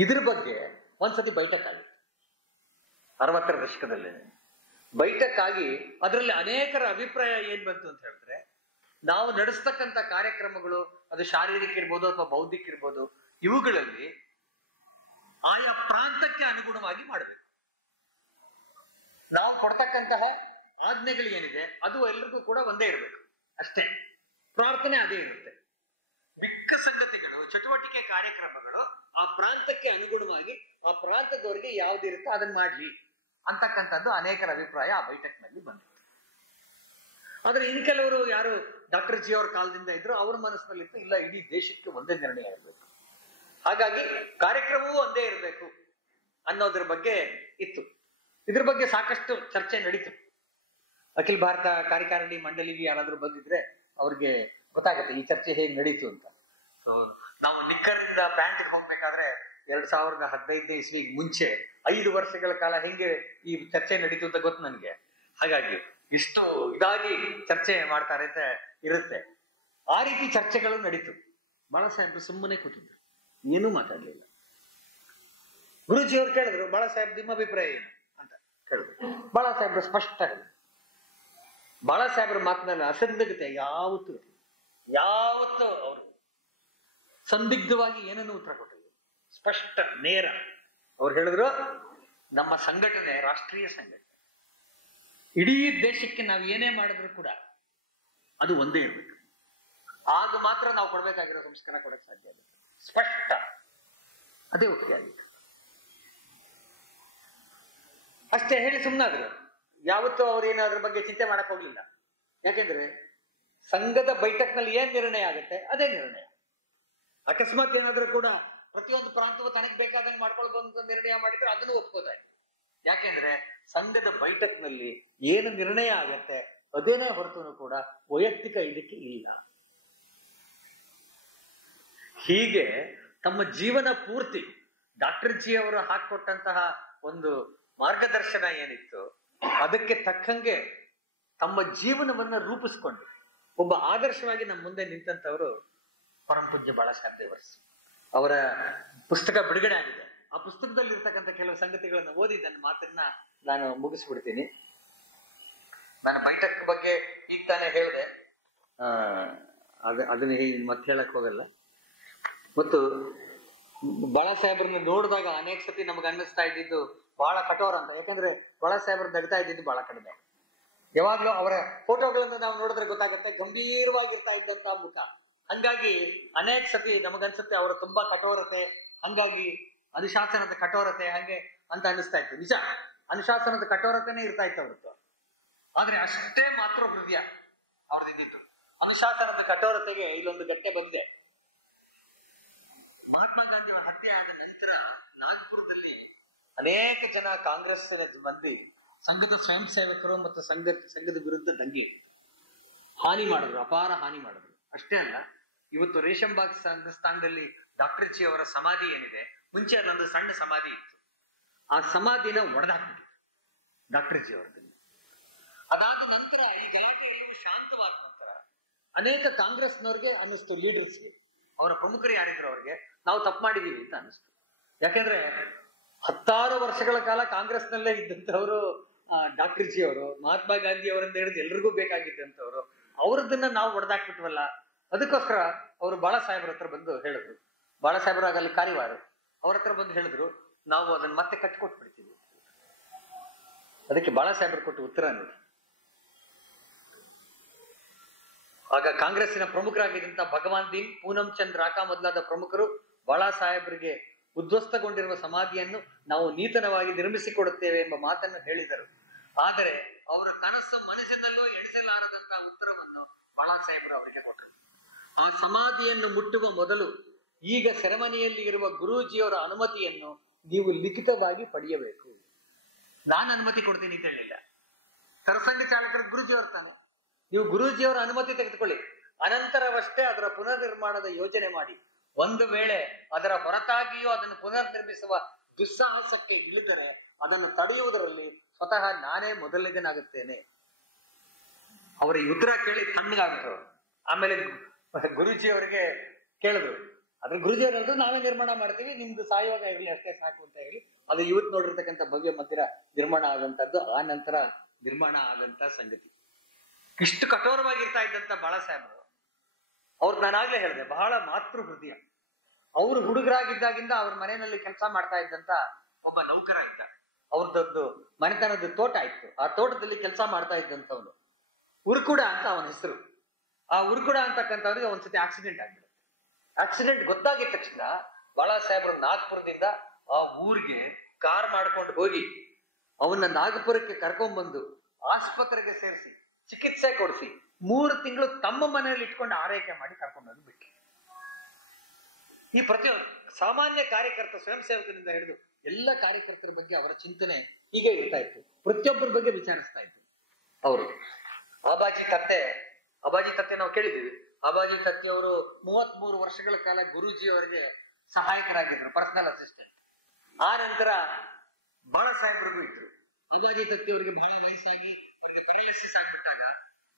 ಇದ್ರ ಬಗ್ಗೆ ಒಂದ್ಸತಿ ಬೈಠಕ್ ಆಗಿತ್ತು 60ರ ದಶಕದಲ್ಲಿ. ಬೈಠಕ್ ಆಗಿ ಅದರಲ್ಲಿ ಅನೇಕರ ಅಭಿಪ್ರಾಯ ಏನ್ ಬಂತು ಅಂತ ಹೇಳಿದ್ರೆ, ನಾವು ನಡೆಸ್ತಕ್ಕಂಥ ಕಾರ್ಯಕ್ರಮಗಳು ಅದು ಶಾರೀರಿಕ ಇರ್ಬೋದು ಅಥವಾ ಬೌದ್ಧಿಕ ಇರ್ಬೋದು, ಇವುಗಳಲ್ಲಿ ಆಯಾ ಪ್ರಾಂತಕ್ಕೆ ಅನುಗುಣವಾಗಿ ಮಾಡಬೇಕು. ನಾವು ಕೊಡ್ತಕ್ಕಂತಹ ಆಜ್ಞೆಗಳು ಏನಿದೆ ಅದು ಎಲ್ಲರಿಗೂ ಕೂಡ ಒಂದೇ ಇರಬೇಕು ಅಷ್ಟೇ. ಪ್ರಾರ್ಥನೆ ಅದೇ ಇರುತ್ತೆ. ಮಿಕ್ಕ ಸಂಗತಿಗಳು, ಚಟುವಟಿಕೆ ಕಾರ್ಯಕ್ರಮಗಳು ಆ ಪ್ರಾಂತಕ್ಕೆ ಅನುಗುಣವಾಗಿ ಆ ಪ್ರಾಂತದವರಿಗೆ ಯಾವ್ದಿರುತ್ತೋ ಅದನ್ನ ಮಾಡ್ಲಿ ಅಂತಕ್ಕಂಥದ್ದು ಅನೇಕರ ಅಭಿಪ್ರಾಯ ಆ ಬೈಠಕ್ನಲ್ಲಿ ಬಂದಿತ್ತು. ಆದ್ರೆ ಇನ್ ಕೆಲವರು ಯಾರು ಡಾಕ್ಟರ್ ಜಿ ಅವ್ರ ಕಾಲದಿಂದ ಇದ್ರು, ಅವ್ರ ಮನಸ್ಸಿನಲ್ಲಿತ್ತು ಇಲ್ಲ, ಇಡೀ ದೇಶಕ್ಕೆ ಒಂದೇ ನಿರ್ಣಯ ಇರಬೇಕು, ಹಾಗಾಗಿ ಕಾರ್ಯಕ್ರಮವೂ ಒಂದೇ ಇರಬೇಕು ಅನ್ನೋದ್ರ ಬಗ್ಗೆ ಇತ್ತು. ಇದ್ರ ಬಗ್ಗೆ ಸಾಕಷ್ಟು ಚರ್ಚೆ ನಡೀತು. ಅಖಿಲ ಭಾರತ ಕಾರ್ಯಕಾರಿಣಿ ಮಂಡಳಿಗೆ ಯಾರಾದ್ರೂ ಬಂದಿದ್ರೆ ಅವ್ರಿಗೆ ಗೊತ್ತಾಗುತ್ತೆ ಈ ಚರ್ಚೆ ಹೇಗೆ ನಡೀತು ಅಂತ. ನಾವು ನಿಕ್ಕರಿಂದ ಪ್ಯಾಂಟ್ಗೆ ಹೋಗ್ಬೇಕಾದ್ರೆ 2015 ಇಸ್ವಿಗೆ ಮುಂಚೆ 5 ವರ್ಷಗಳ ಕಾಲ ಹೆಂಗೆ ಈ ಚರ್ಚೆ ನಡೀತು ಅಂತ ಗೊತ್ತು ನನಗೆ. ಹಾಗಾಗಿ ಇಷ್ಟು ಇದಾಗಿ ಚರ್ಚೆ ಮಾಡ್ತಾರೆ ಅಂತ ಇರುತ್ತೆ. ಆ ರೀತಿ ಚರ್ಚೆಗಳು ನಡೀತು. ಬಾಳಾ ಸಾಹೇಬ್ರು ಸುಮ್ಮನೆ ಕೂತಿದ್ರು, ಏನೂ ಮಾತಾಡ್ಲಿಲ್ಲ. ಗುರುಜಿ ಅವ್ರು ಕೇಳಿದ್ರು, ಬಾಳಾ ಸಾಹೇಬ್ ನಿಮ್ಮ ಅಭಿಪ್ರಾಯ ಏನು ಅಂತ ಕೇಳಿದ್ರು. ಬಾಳಾ ಸಾಹೇಬ್ರು ಸ್ಪಷ್ಟ ಹೇಳಿದ್ರು. ಬಾಳಾ ಸಾಹೇಬ್ರ ಮಾತಿನಲ್ಲಿ ಅಸಂದಿಗ್ಧತೆ ಯಾವತ್ತೂ ಅವರು ಸಂದಿಗ್ಧವಾಗಿ ಏನನ್ನೂ ಉತ್ತರ ಕೊಟ್ಟಿಲ್ಲ. ಸ್ಪಷ್ಟ, ನೇರ. ಅವ್ರು ಹೇಳಿದ್ರು, ನಮ್ಮ ಸಂಘಟನೆ ರಾಷ್ಟ್ರೀಯ ಸಂಘಟನೆ, ಇಡೀ ದೇಶಕ್ಕೆ ನಾವು ಏನೇ ಮಾಡಿದ್ರು ಕೂಡ ಅದು ಒಂದೇ ಇರ್ಬೇಕು, ಆಗ ಮಾತ್ರ ನಾವು ಕೊಡ್ಬೇಕಾಗಿರೋ ಸಂಸ್ಕಾರ ಕೊಡಕ್ಕೆ ಸಾಧ್ಯ ಆಗುತ್ತೆ. ಸ್ಪಷ್ಟ, ಅದೇ ಒಪ್ಪಿಗೆ ಆಗಿತ್ತು. ಅಷ್ಟೇ ಹೇಳಿ ಸುಮ್ಮನಾದ್ರು. ಯಾವತ್ತೂ ಅವ್ರೇನು ಅದ್ರ ಬಗ್ಗೆ ಚಿಂತೆ ಮಾಡಕ್ ಹೋಗ್ಲಿಲ್ಲ. ಯಾಕೆಂದ್ರೆ ಸಂಘದ ಬೈಠಕ್ನಲ್ಲಿ ಏನ್ ನಿರ್ಣಯ ಆಗುತ್ತೆ ಅದೇ ನಿರ್ಣಯ. ಅಕಸ್ಮಾತ್ ಏನಾದ್ರೂ ಕೂಡ ಪ್ರತಿಯೊಂದು ಪ್ರಾಂತವು ತನಗೆ ಬೇಕಾದಂಗೆ ಮಾಡ್ಕೊಳ್ಬಹುದು ನಿರ್ಣಯ ಮಾಡಿದ್ರೆ ಅದನ್ನು ಒಪ್ಕೋತಾರೆ. ಯಾಕೆಂದ್ರೆ ಸಂಘದ ಬೈಠಕ್ನಲ್ಲಿ ಏನು ನಿರ್ಣಯ ಆಗತ್ತೆ ಅದೇನೇ ಹೊರತು ಕೂಡ ವೈಯಕ್ತಿಕ ಇದಕ್ಕೆ ಇಲ್ಲ. ಹೀಗೆ ತಮ್ಮ ಜೀವನ ಪೂರ್ತಿ ಡಾಕ್ಟರ್ ಜಿ ಅವರು ಹಾಕೊಟ್ಟಂತಹ ಒಂದು ಮಾರ್ಗದರ್ಶನ ಏನಿತ್ತು ಅದಕ್ಕೆ ತಕ್ಕಂಗೆ ತಮ್ಮ ಜೀವನವನ್ನ ರೂಪಿಸ್ಕೊಂಡು ಒಬ್ಬ ಆದರ್ಶವಾಗಿ ನಮ್ಮ ಮುಂದೆ ನಿಂತಂತವರು ಪರಮ ಪೂಜ್ಯ ಬಾಳಾ ಸಾಹೇಬ್ ದೇವರು. ಅವರ ಪುಸ್ತಕ ಬಿಡುಗಡೆ ಆಗಿದೆ. ಆ ಪುಸ್ತಕದಲ್ಲಿ ಇರ್ತಕ್ಕಂಥ ಕೆಲವು ಸಂಗತಿಗಳನ್ನು ಓದಿ ನನ್ನ ಮಾತನ್ನ ನಾನು ಮುಗಿಸ್ಬಿಡ್ತೀನಿ. ನಾನು ಬೈಠಕ್ ಬಗ್ಗೆ ಈಗ ತಾನೇ ಹೇಳಿದೆ, ಅದನ್ನ ಮತ್ತೆ ಹೇಳಕ್ ಹೋಗಲ್ಲ. ಮತ್ತು ಬಾಳಾ ಸಾಹೇಬ್ರನ್ನ ನೋಡಿದಾಗ ಅನೇಕ ಸತಿ ನಮ್ಗೆ ಅನ್ನಿಸ್ತಾ ಇದ್ದಿದ್ದು ಬಹಳ ಕಠೋರ ಅಂತ. ಯಾಕಂದ್ರೆ ಬಾಳಾ ಸಾಹೇಬ್ರ ದಗ್ತಾ ಇದ್ದಿದ್ದು ಬಹಳ ಕಡಿಮೆ. ಯಾವಾಗ್ಲೂ ಅವರ ಫೋಟೋಗಳನ್ನ ನಾವು ನೋಡಿದ್ರೆ ಗೊತ್ತಾಗುತ್ತೆ, ಗಂಭೀರವಾಗಿರ್ತಾ ಇದ್ದಂತ ಮುಖ. ಹಂಗಾಗಿ ಅನೇಕ ಸತಿ ನಮಗನ್ಸುತ್ತೆ ಅವರು ತುಂಬಾ ಕಠೋರತೆ, ಹಂಗಾಗಿ ಅನುಶಾಸನದ ಕಠೋರತೆ ಹಂಗೆ ಅಂತ ಅನಿಸ್ತಾ ಇತ್ತು. ನಿಜ, ಅನುಶಾಸನದ ಕಠೋರತೆನೇ ಇರ್ತಾ ಇತ್ತು ಅವ್ರದ್ದು. ಆದ್ರೆ ಅಷ್ಟೇ ಮಾತೃ ಹೃದಯ ಅವ್ರದ್ದಿದ್ದು. ಅನುಶಾಸನದ ಕಠೋರತೆಗೆ ಇಲ್ಲೊಂದು ಘಟನೆ ಬಂದಿದೆ. ಮಹಾತ್ಮ ಗಾಂಧಿ ಅವರ ಹತ್ಯೆ ಆದ ನಂತರ ನಾಗ್ಪುರದಲ್ಲಿ ಅನೇಕ ಜನ ಕಾಂಗ್ರೆಸ್ ಮಂದಿ ಸಂಘದ ಸ್ವಯಂ ಸೇವಕರು ಮತ್ತು ಸಂಘದ ವಿರುದ್ಧ ದಂಗೆ ಹಾನಿ ಮಾಡಿದ್ರು, ಅಪಾರ ಹಾನಿ ಮಾಡಿದ್ರು. ಅಷ್ಟೇ ಅಲ್ಲ, ಇವತ್ತು ರೇಷಂಬಾಗ್ ಸ್ಥಾನದಲ್ಲಿ ಡಾಕ್ಟರ್ ಜಿ ಅವರ ಸಮಾಧಿ ಏನಿದೆ, ಮುಂಚೆ ಅಲ್ಲೊಂದು ಸಣ್ಣ ಸಮಾಧಿ ಇತ್ತು, ಆ ಸಮಾಧಿನ ಒಡೆದಾಕ್ಬಿಟ್ಟಿದ್ರು ಡಾಕ್ಟರ್ ಜಿ ಅವರದಲ್ಲಿ. ಅದಾದ ನಂತರ ಈ ಗಲಾಟೆ ಎಲ್ಲವೂ ಶಾಂತವಾದ ನಂತರ ಅನೇಕ ಕಾಂಗ್ರೆಸ್ನವ್ರಿಗೆ ಅನ್ನಿಸ್ತು, ಲೀಡರ್ಸ್ಗೆ, ಅವರ ಪ್ರಮುಖರು ಯಾರಿದ್ರು ಅವ್ರಿಗೆ, ನಾವು ತಪ್ಪು ಮಾಡಿದೀವಿ ಅಂತ ಅನಿಸ್ತು. ಯಾಕಂದ್ರೆ 10 ವರ್ಷಗಳ ಕಾಲ ಕಾಂಗ್ರೆಸ್ನಲ್ಲೇ ಇದ್ದಂಥವ್ರು ಡಾಕ್ಟರ್ ಜಿ ಅವರು, ಮಹಾತ್ಮ ಗಾಂಧಿ ಅವರಿಂದ ಹಿಡಿದು ಎಲ್ರಿಗೂ ಬೇಕಾಗಿದ್ದಂಥವ್ರು, ಅವ್ರದನ್ನ ನಾವು ಹೊಡೆದಾಕ್ಬಿಟ್ವಲ್ಲ. ಅದಕ್ಕೋಸ್ಕರ ಅವರು ಬಾಳಾ ಸಾಹೇಬ್ರ ಹತ್ರ ಬಂದು ಹೇಳಿದ್ರು, ಬಾಳಾ ಸಾಹೇಬ್ರ ಆಗಲ್ಲಿ ಕಾರಿವಾರ, ಅವ್ರ ಹತ್ರ ಬಂದು ಹೇಳಿದ್ರು, ನಾವು ಅದನ್ನ ಮತ್ತೆ ಕಟ್ಟಿಕೊಟ್ಬಿಡ್ತೀವಿ. ಅದಕ್ಕೆ ಬಾಳಾ ಸಾಹೇಬ್ರು ಕೊಟ್ಟು ಉತ್ತರ ನೋಡಿ. ಆಗ ಕಾಂಗ್ರೆಸ್ಸಿನ ಪ್ರಮುಖರಾಗಿದ್ದಂತ ಭಗವಾನ್ ದೀನ್, ಪೂನಂ ಚಂದ್ ರಾಕಾ ಮೊದಲಾದ ಪ್ರಮುಖರು ಬಾಳಾ ಸಾಹೇಬ್ರಿಗೆ ಉದ್ಧ್ವಸ್ತಗೊಂಡಿರುವ ಸಮಾಧಿಯನ್ನು ನಾವು ನೂತನವಾಗಿ ನಿರ್ಮಿಸಿಕೊಡುತ್ತೇವೆ ಎಂಬ ಮಾತನ್ನು ಹೇಳಿದರು. ಆದರೆ ಅವರ ಕನಸು ಮನಸ್ಸಿನಲ್ಲೂ ಎಣಿಸಲಾರದಂತಹ ಉತ್ತರವನ್ನು ಬಾಳಾ ಸಾಹೇಬರು ಅವರಿಗೆ ಕೊಟ್ಟರು. ಆ ಸಮಾಧಿಯನ್ನು ಮುಟ್ಟುವ ಮೊದಲು ಈಗ ಸೆರೆಮನಿಯಲ್ಲಿ ಇರುವ ಗುರೂಜಿಯವರ ಅನುಮತಿಯನ್ನು ನೀವು ಲಿಖಿತವಾಗಿ ಪಡೆಯಬೇಕು. ನಾನು ಅನುಮತಿ ಕೊಡ್ತೀನಿ ಅಂತ ಹೇಳಿಲ್ಲ, ಸರಸಂಘ ಚಾಲಕರ ಗುರೂಜಿಯವರು ತಾನೆ. ನೀವು ಗುರೂಜಿಯವರ ಅನುಮತಿ ತೆಗೆದುಕೊಳ್ಳಿ, ಅನಂತರವಷ್ಟೇ ಅದರ ಪುನರ್ ನಿರ್ಮಾಣದ ಯೋಜನೆ ಮಾಡಿ. ಒಂದು ವೇಳೆ ಅದರ ಹೊರತಾಗಿಯೂ ಅದನ್ನು ಪುನರ್ ನಿರ್ಮಿಸುವ ದುಸ್ಸಾಹಸಕ್ಕೆ ಇಳಿದರೆ ಅದನ್ನು ತಡೆಯುವುದರಲ್ಲಿ ಸ್ವತಃ ನಾನೇ ಮೊದಲಿಗನಾಗುತ್ತೇನೆ. ಅವರ ಈ ಉತ್ತರ ಕೇಳಿ ತಣ್ಣಗಾಗ್ರು. ಆಮೇಲೆ ಗುರೂಜಿ ಅವರಿಗೆ ಕೇಳಿದ್ರು, ಆದ್ರೆ ಗುರೂಜಿ ಅವರು ನಾವೇ ನಿರ್ಮಾಣ ಮಾಡ್ತೀವಿ, ನಿಮ್ದು ಸಾಯುವಾಗ ಇರಲಿ ಅಷ್ಟೇ ಸಾಕು ಅಂತ ಹೇಳಿ ಅದು ಇವತ್ತು ನೋಡಿರ್ತಕ್ಕಂಥ ಭವ್ಯ ಮಂದಿರ ನಿರ್ಮಾಣ ಆದಂತದ್ದು. ಆ ನಂತರ ನಿರ್ಮಾಣ ಆದಂತ ಸಂಗತಿ. ಇಷ್ಟು ಕಠೋರವಾಗಿರ್ತಾ ಇದ್ದಂತ ಬಾಳಾ ಸಾಹೇಬರು, ಅವ್ರು ನಾನಾಗ್ಲೇ ಹೇಳಿದೆ, ಬಹಳ ಮಾತೃ ಹೃದಯ. ಅವರು ಹುಡುಗರಾಗಿದ್ದಾಗಿಂದ ಅವ್ರ ಮನೆಯಲ್ಲಿ ಕೆಲಸ ಮಾಡ್ತಾ ಇದ್ದಂತ ಒಬ್ಬ ನೌಕರ ಇದ್ದ. ಅವ್ರದ್ದು ಮನೆತನದ ತೋಟ ಇತ್ತು, ಆ ತೋಟದಲ್ಲಿ ಕೆಲಸ ಮಾಡ್ತಾ ಇದ್ದಂಥವನು ಉರ್ಕುಡ ಅಂತ ಅವನ ಹೆಸರು. ಆ ಉರ್ಕುಡ ಅಂತಕ್ಕಂಥವ್ರಿಗೆ ಒಂದ್ಸತಿ ಆಕ್ಸಿಡೆಂಟ್ ಆಗ್ಬಿಡುತ್ತೆ. ಆಕ್ಸಿಡೆಂಟ್ ಗೊತ್ತಾಗಿದ ತಕ್ಷಣ ಬಾಳಾ ಸಾಹೇಬ್ರು ನಾಗ್ಪುರದಿಂದ ಆ ಊರಿಗೆ ಕಾರ್ ಮಾಡ್ಕೊಂಡು ಹೋಗಿ ಅವನ್ನ ನಾಗಪುರಕ್ಕೆ ಕರ್ಕೊಂಡ್ಬಂದು ಆಸ್ಪತ್ರೆಗೆ ಸೇರಿಸಿ ಚಿಕಿತ್ಸೆ ಕೊಡಿಸಿ 3 ತಿಂಗಳು ತಮ್ಮ ಮನೆಯಲ್ಲಿ ಇಟ್ಕೊಂಡು ಆರೈಕೆ ಮಾಡಿ ಕರ್ಕೊಂಡೋಗಿ ಬಿಟ್ಟು. ಈ ಪ್ರತಿಯೊಂದು ಸಾಮಾನ್ಯ ಕಾರ್ಯಕರ್ತ, ಸ್ವಯಂ ಸೇವಕನಿಂದ ಹಿಡಿದು ಎಲ್ಲ ಕಾರ್ಯಕರ್ತರ ಬಗ್ಗೆ ಅವರ ಚಿಂತನೆ ಹೀಗೆ ಇರ್ತಾ ಇತ್ತು. ಪ್ರತಿಯೊಬ್ಬರ ಬಗ್ಗೆ ವಿಚಾರಿಸ್ತಾ ಇತ್ತು ಅವರು. ಅಬಾಜಿ ತತ್ತೆ ನಾವು ಕೇಳಿದ್ದೀವಿ. ಅಬಾಜಿ ತತ್ತೆ ಅವರು 33 ವರ್ಷಗಳ ಕಾಲ ಗುರೂಜಿ ಅವರಿಗೆ ಸಹಾಯಕರಾಗಿದ್ರು, ಪರ್ಸನಲ್ ಅಸಿಸ್ಟೆಂಟ್. ಆ ನಂತರ ಬಾಳಾ ಸಾಹೇಬ್ರಿಗೂ ಇದ್ರು. ಅಬಾಜಿ ತತ್ತೆ ಅವರಿಗೆ ಬಹಳ ವಯಸ್ಸಾಗಿ ಆಗ್ಬಿಟ್ಟಾಗ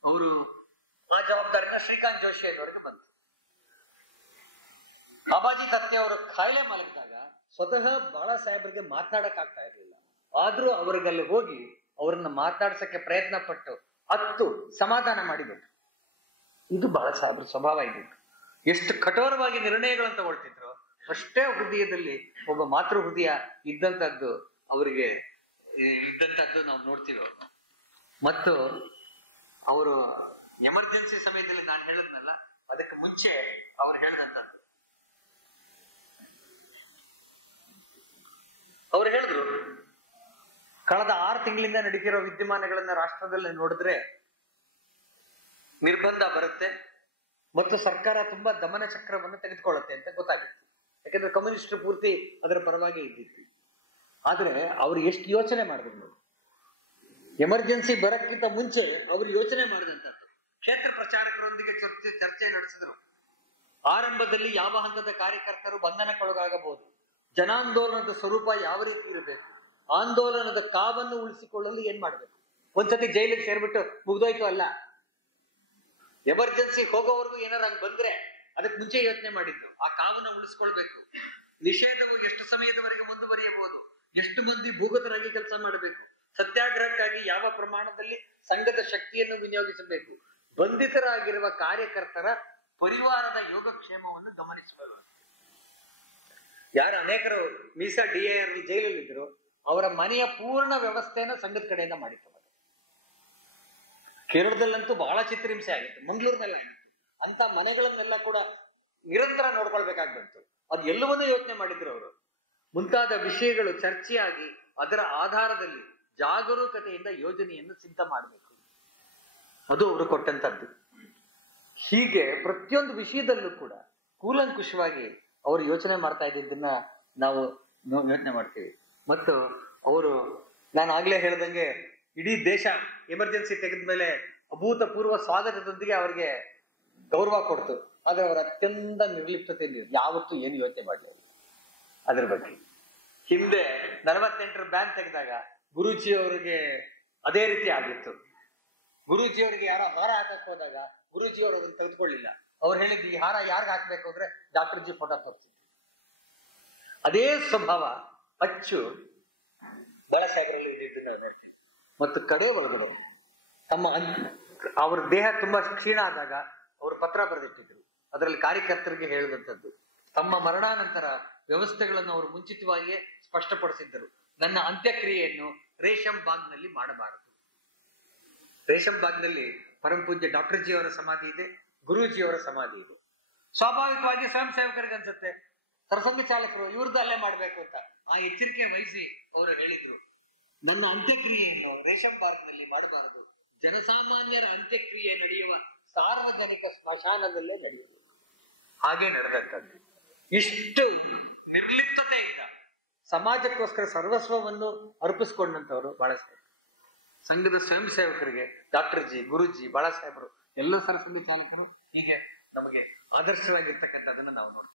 ಅವರು ಆ ಜವಾಬ್ದಾರಿನ ಶ್ರೀಕಾಂತ್ ಜೋಶಿ ಅವರಿಗೆ ಬಂತು. ಅಬಾಜಿ ತತ್ತೆ ಅವರು ಕಾಯಿಲೆ ಮಲಗಿದಾಗ ಸ್ವತಃ ಬಾಳಾ ಸಾಹೇಬ್ರಿಗೆ ಮಾತನಾಡಕ್ ಆಗ್ತಾ ಇರ್ಲಿಲ್ಲ. ಆದ್ರೂ ಅವ್ರಿಗಲ್ಲಿ ಹೋಗಿ ಅವ್ರನ್ನ ಮಾತನಾಡ್ಸಕ್ಕೆ ಪ್ರಯತ್ನ ಪಟ್ಟು ಅತ್ತು ಸಮಾಧಾನ ಮಾಡಿಬಿಟ್ರು. ಇದು ಬಾಳಾ ಸಾಹೇಬ್ರ ಸ್ವಭಾವ ಇದ್ದಿತ್ತು. ಎಷ್ಟು ಕಠೋರವಾಗಿ ನಿರ್ಣಯಗಳನ್ನು ತಗೊಳ್ತಿದ್ರು, ಅಷ್ಟೇ ಹೃದಯದಲ್ಲಿ ಒಬ್ಬ ಮಾತೃ ಹೃದಯ ಇದ್ದಂಥದ್ದು ಅವರಿಗೆ ಇದ್ದಂಥದ್ದು ನಾವು ನೋಡ್ತೀವಿ ಅವ್ರನ್ನ. ಮತ್ತು ಅವರು ಎಮರ್ಜೆನ್ಸಿ ಸಮಯದಲ್ಲಿ ನಾನು ಹೇಳಿದ್ನಲ್ಲ, ಅದಕ್ಕೆ ಮುಂಚೆ ಅವ್ರು ಹೇಳಿದಂತ ಅವ್ರು ಹೇಳಿದ್ರು, ಕಳೆದ 6 ತಿಂಗಳಿಂದ ನಡೀತಿರೋ ವಿದ್ಯಮಾನಗಳನ್ನ ರಾಷ್ಟ್ರದಲ್ಲಿ ನೋಡಿದ್ರೆ ನಿರ್ಬಂಧ ಬರುತ್ತೆ ಮತ್ತು ಸರ್ಕಾರ ತುಂಬಾ ದಮನ ಚಕ್ರವನ್ನು ತೆಗೆದುಕೊಳ್ಳುತ್ತೆ ಅಂತ ಗೊತ್ತಾಗಿತ್ತು. ಯಾಕಂದ್ರೆ ಕಮ್ಯುನಿಸ್ಟ್ ಪೂರ್ತಿ ಅದರ ಪರವಾಗಿ ಇದ್ದಿತ್ತು. ಆದ್ರೆ ಅವ್ರು ಎಷ್ಟು ಯೋಚನೆ ಮಾಡಿದ್ರು ನೋಡಿ. ಎಮರ್ಜೆನ್ಸಿ ಬರಕ್ಕಿಂತ ಮುಂಚೆ ಅವರು ಯೋಚನೆ ಮಾಡಿದಂಥದ್ದು. ಕ್ಷೇತ್ರ ಪ್ರಚಾರಕರೊಂದಿಗೆ ಚರ್ಚೆ ನಡೆಸಿದ್ರು. ಆರಂಭದಲ್ಲಿ ಯಾವ ಹಂತದ ಕಾರ್ಯಕರ್ತರು ಬಂಧನಕ್ಕೊಳಗಾಗಬಹುದು, ಜನಾಂದೋಲನದ ಸ್ವರೂಪ ಯಾವ ರೀತಿ ಇರಬೇಕು, ಆಂದೋಲನದ ಕಾವನ್ನು ಉಳಿಸಿಕೊಳ್ಳಲು ಏನ್ ಮಾಡ್ಬೇಕು. ಒಂದ್ಸತಿ ಜೈಲಿಗೆ ಸೇರ್ಬಿಟ್ಟು ಮುಗ್ದೋಯ್ತು ಅಲ್ಲ, ಎಮರ್ಜೆನ್ಸಿ ಹೋಗೋವರೆಗೂ ಏನಾರು ಹಂಗ್ ಬಂದ್ರೆ ಅದಕ್ಕೆ ಮುಂಚೆ ಯೋಚನೆ ಮಾಡಿದ್ದು. ಆ ಕಾವನ್ನ ಉಳಿಸ್ಕೊಳ್ಬೇಕು, ನಿಷೇಧವು ಎಷ್ಟು ಸಮಯದವರೆಗೆ ಮುಂದುವರಿಯಬಹುದು, ಎಷ್ಟು ಮಂದಿ ಭೂಗತರಾಗಿ ಕೆಲಸ ಮಾಡಬೇಕು, ಸತ್ಯಾಗ್ರಹಕ್ಕಾಗಿ ಯಾವ ಪ್ರಮಾಣದಲ್ಲಿ ಸಂಘದ ಶಕ್ತಿಯನ್ನು ವಿನಿಯೋಗಿಸಬೇಕು, ಬಂಧಿತರಾಗಿರುವ ಕಾರ್ಯಕರ್ತರ ಪರಿವಾರದ ಯೋಗಕ್ಷೇಮವನ್ನು ಗಮನಿಸಬೇಕು. ಯಾರು ಅನೇಕರು ಮೀಸಾ DIR ಜೈಲಲ್ಲಿದ್ರು ಅವರ ಮನೆಯ ಪೂರ್ಣ ವ್ಯವಸ್ಥೆನ ಸಂಘದ ಕಡೆಯಿಂದ ಮಾಡಿತ್ತು. ಕೇರಳದಲ್ಲಂತೂ ಬಹಳ ಚಿತ್ರಹಿಂಸೆ ಆಗಿತ್ತು, ಮಂಗಳೂರಿನೆಲ್ಲ ಆಗಿತ್ತು. ಅಂತ ಮನೆಗಳನ್ನೆಲ್ಲ ಕೂಡ ನಿರಂತರ ನೋಡ್ಕೊಳ್ಬೇಕಾಗಿ ಬಂತು. ಅದು ಎಲ್ಲವನ್ನೂ ಯೋಚನೆ ಮಾಡಿದ್ರು ಅವರು. ಮುಂತಾದ ವಿಷಯಗಳು ಚರ್ಚೆಯಾಗಿ ಅದರ ಆಧಾರದಲ್ಲಿ ಜಾಗರೂಕತೆಯಿಂದ ಯೋಜನೆಯನ್ನು ಸಿದ್ಧ ಮಾಡಬೇಕು. ಅದು ಅವರು ಕೊಟ್ಟಂತದ್ದು. ಹೀಗೆ ಪ್ರತಿಯೊಂದು ವಿಷಯದಲ್ಲೂ ಕೂಡ ಕೂಲಂಕುಷವಾಗಿ ಅವರು ಯೋಚನೆ ಮಾಡ್ತಾ ಇದ್ದಿದ್ದನ್ನ ನಾವು ಯೋಚನೆ ಮಾಡ್ತೀವಿ. ಮತ್ತು ಅವರು, ನಾನು ಆಗ್ಲೇ ಹೇಳ್ದಂಗೆ, ಇಡೀ ದೇಶ ಎಮರ್ಜೆನ್ಸಿ ತೆಗೆದ ಮೇಲೆ ಅಭೂತಪೂರ್ವ ಸ್ವಾಗತದೊಂದಿಗೆ ಅವರಿಗೆ ಗೌರವ ಕೊಡ್ತು. ಆದ್ರೆ ಅವರು ಅತ್ಯಂತ ನಿರ್ಲಿಪ್ತತೆಯಲ್ಲಿ ಯಾವತ್ತೂ ಏನು ಯೋಚನೆ ಮಾಡಲಿಲ್ಲ ಅದ್ರ ಬಗ್ಗೆ. ಹಿಂದೆ 48ರ ಬ್ಯಾನ್ ತೆಗೆದಾಗ ಗುರೂಜಿ ಅವರಿಗೆ ಅದೇ ರೀತಿ ಆಗಿತ್ತು. ಗುರೂಜಿ ಅವರಿಗೆ ಯಾರೋ ಹಾರ ಹಾಕಕ್ ಹೋದಾಗ ಗುರೂಜಿ ಅವರು ಅದನ್ನ ತೆಗೆದುಕೊಳ್ಳಿಲ್ಲ. ಅವ್ರು ಹೇಳಿದ್ದು, ಈ ಹಾರ ಯಾರಿಗೆ ಹಾಕ್ಬೇಕು ಅಂದ್ರೆ ಡಾಕ್ಟರ್ ಜಿ ಫೋಟೋ ತೋರಿಸಿದ್ರು. ಅದೇ ಸ್ವಭಾವ ಅಚ್ಚು ಬಾಳಾಸಾಹೇಬರಲ್ಲಿ ಇದ್ದಿದ್ದನ್ನ ನೋಡ್ತೀವಿ. ಮತ್ತು ಕಡೆ ಒಳಗಡೆ ಅವ್ರ ದೇಹ ತುಂಬಾ ಕ್ಷೀಣ ಆದಾಗ ಅವರು ಪತ್ರ ಬರೆದಿಟ್ಟಿದ್ರು. ಅದರಲ್ಲಿ ಕಾರ್ಯಕರ್ತರಿಗೆ ಹೇಳಿದಂಥದ್ದು, ತಮ್ಮ ಮರಣಾನಂತರ ವ್ಯವಸ್ಥೆಗಳನ್ನು ಅವರು ಮುಂಚಿತವಾಗಿಯೇ ಸ್ಪಷ್ಟಪಡಿಸಿದ್ದರು. ನನ್ನ ಅಂತ್ಯಕ್ರಿಯೆಯನ್ನು ರೇಷಂ ಬಾಗ್ನಲ್ಲಿ ಮಾಡಬಾರದು. ರೇಷಂ ಬಾಗ್ನಲ್ಲಿ ಪರಮ ಪೂಜ್ಯ ಡಾಕ್ಟರ್ ಜಿ ಅವರ ಸಮಾಧಿ ಇದೆ, ಗುರೂಜಿ ಅವರ ಸಮಾಧಿ ಇದೆ. ಸ್ವಾಭಾವಿಕವಾಗಿ ಸ್ವಯಂ ಸೇವಕರಿಗೆ ಅನ್ಸುತ್ತೆ ಸರ್ಸಂಘ ಚಾಲಕರು ಇವ್ರದ್ದು ಅಲ್ಲೇ ಮಾಡ್ಬೇಕು ಅಂತ. ಆ ಎಚ್ಚರಿಕೆ ವಹಿಸಿ ಅವರು ಹೇಳಿದ್ರು, ನನ್ನ ಅಂತ್ಯಕ್ರಿಯೆಯನ್ನು ರೇಷಂ ಬಾಗ್ನಲ್ಲಿ ಮಾಡಬಾರದು, ಜನಸಾಮಾನ್ಯರ ಅಂತ್ಯಕ್ರಿಯೆ ನಡೆಯುವ ಸಾರ್ವಜನಿಕ ಸ್ಮಶಾನದಲ್ಲೇ ನಡೆಯುವುದು. ಹಾಗೆ ನಡೆದಂಥದ್ದು. ಇಷ್ಟು ನಿರ್ಲಿಪ್ತತೆಯಿಂದ ಸಮಾಜಕ್ಕೋಸ್ಕರ ಸರ್ವಸ್ವವನ್ನು ಅರ್ಪಿಸ್ಕೊಂಡಂತವರು ಬಾಳಾಸಾಹೇಬ್. ಸಂಘದ ಸ್ವಯಂ ಸೇವಕರಿಗೆ ಡಾಕ್ಟರ್ ಜಿ, ಗುರುಜಿ, ಬಾಳಾಸಾಹೇಬರು, ಎಲ್ಲ ಸರ್ಸಂಘ ಚಾಲಕರು ಹೀಗೆ ನಮಗೆ ಆದರ್ಶವಾಗಿರ್ತಕ್ಕಂಥದ್ದನ್ನ ನಾವು ನೋಡ್ತೀವಿ.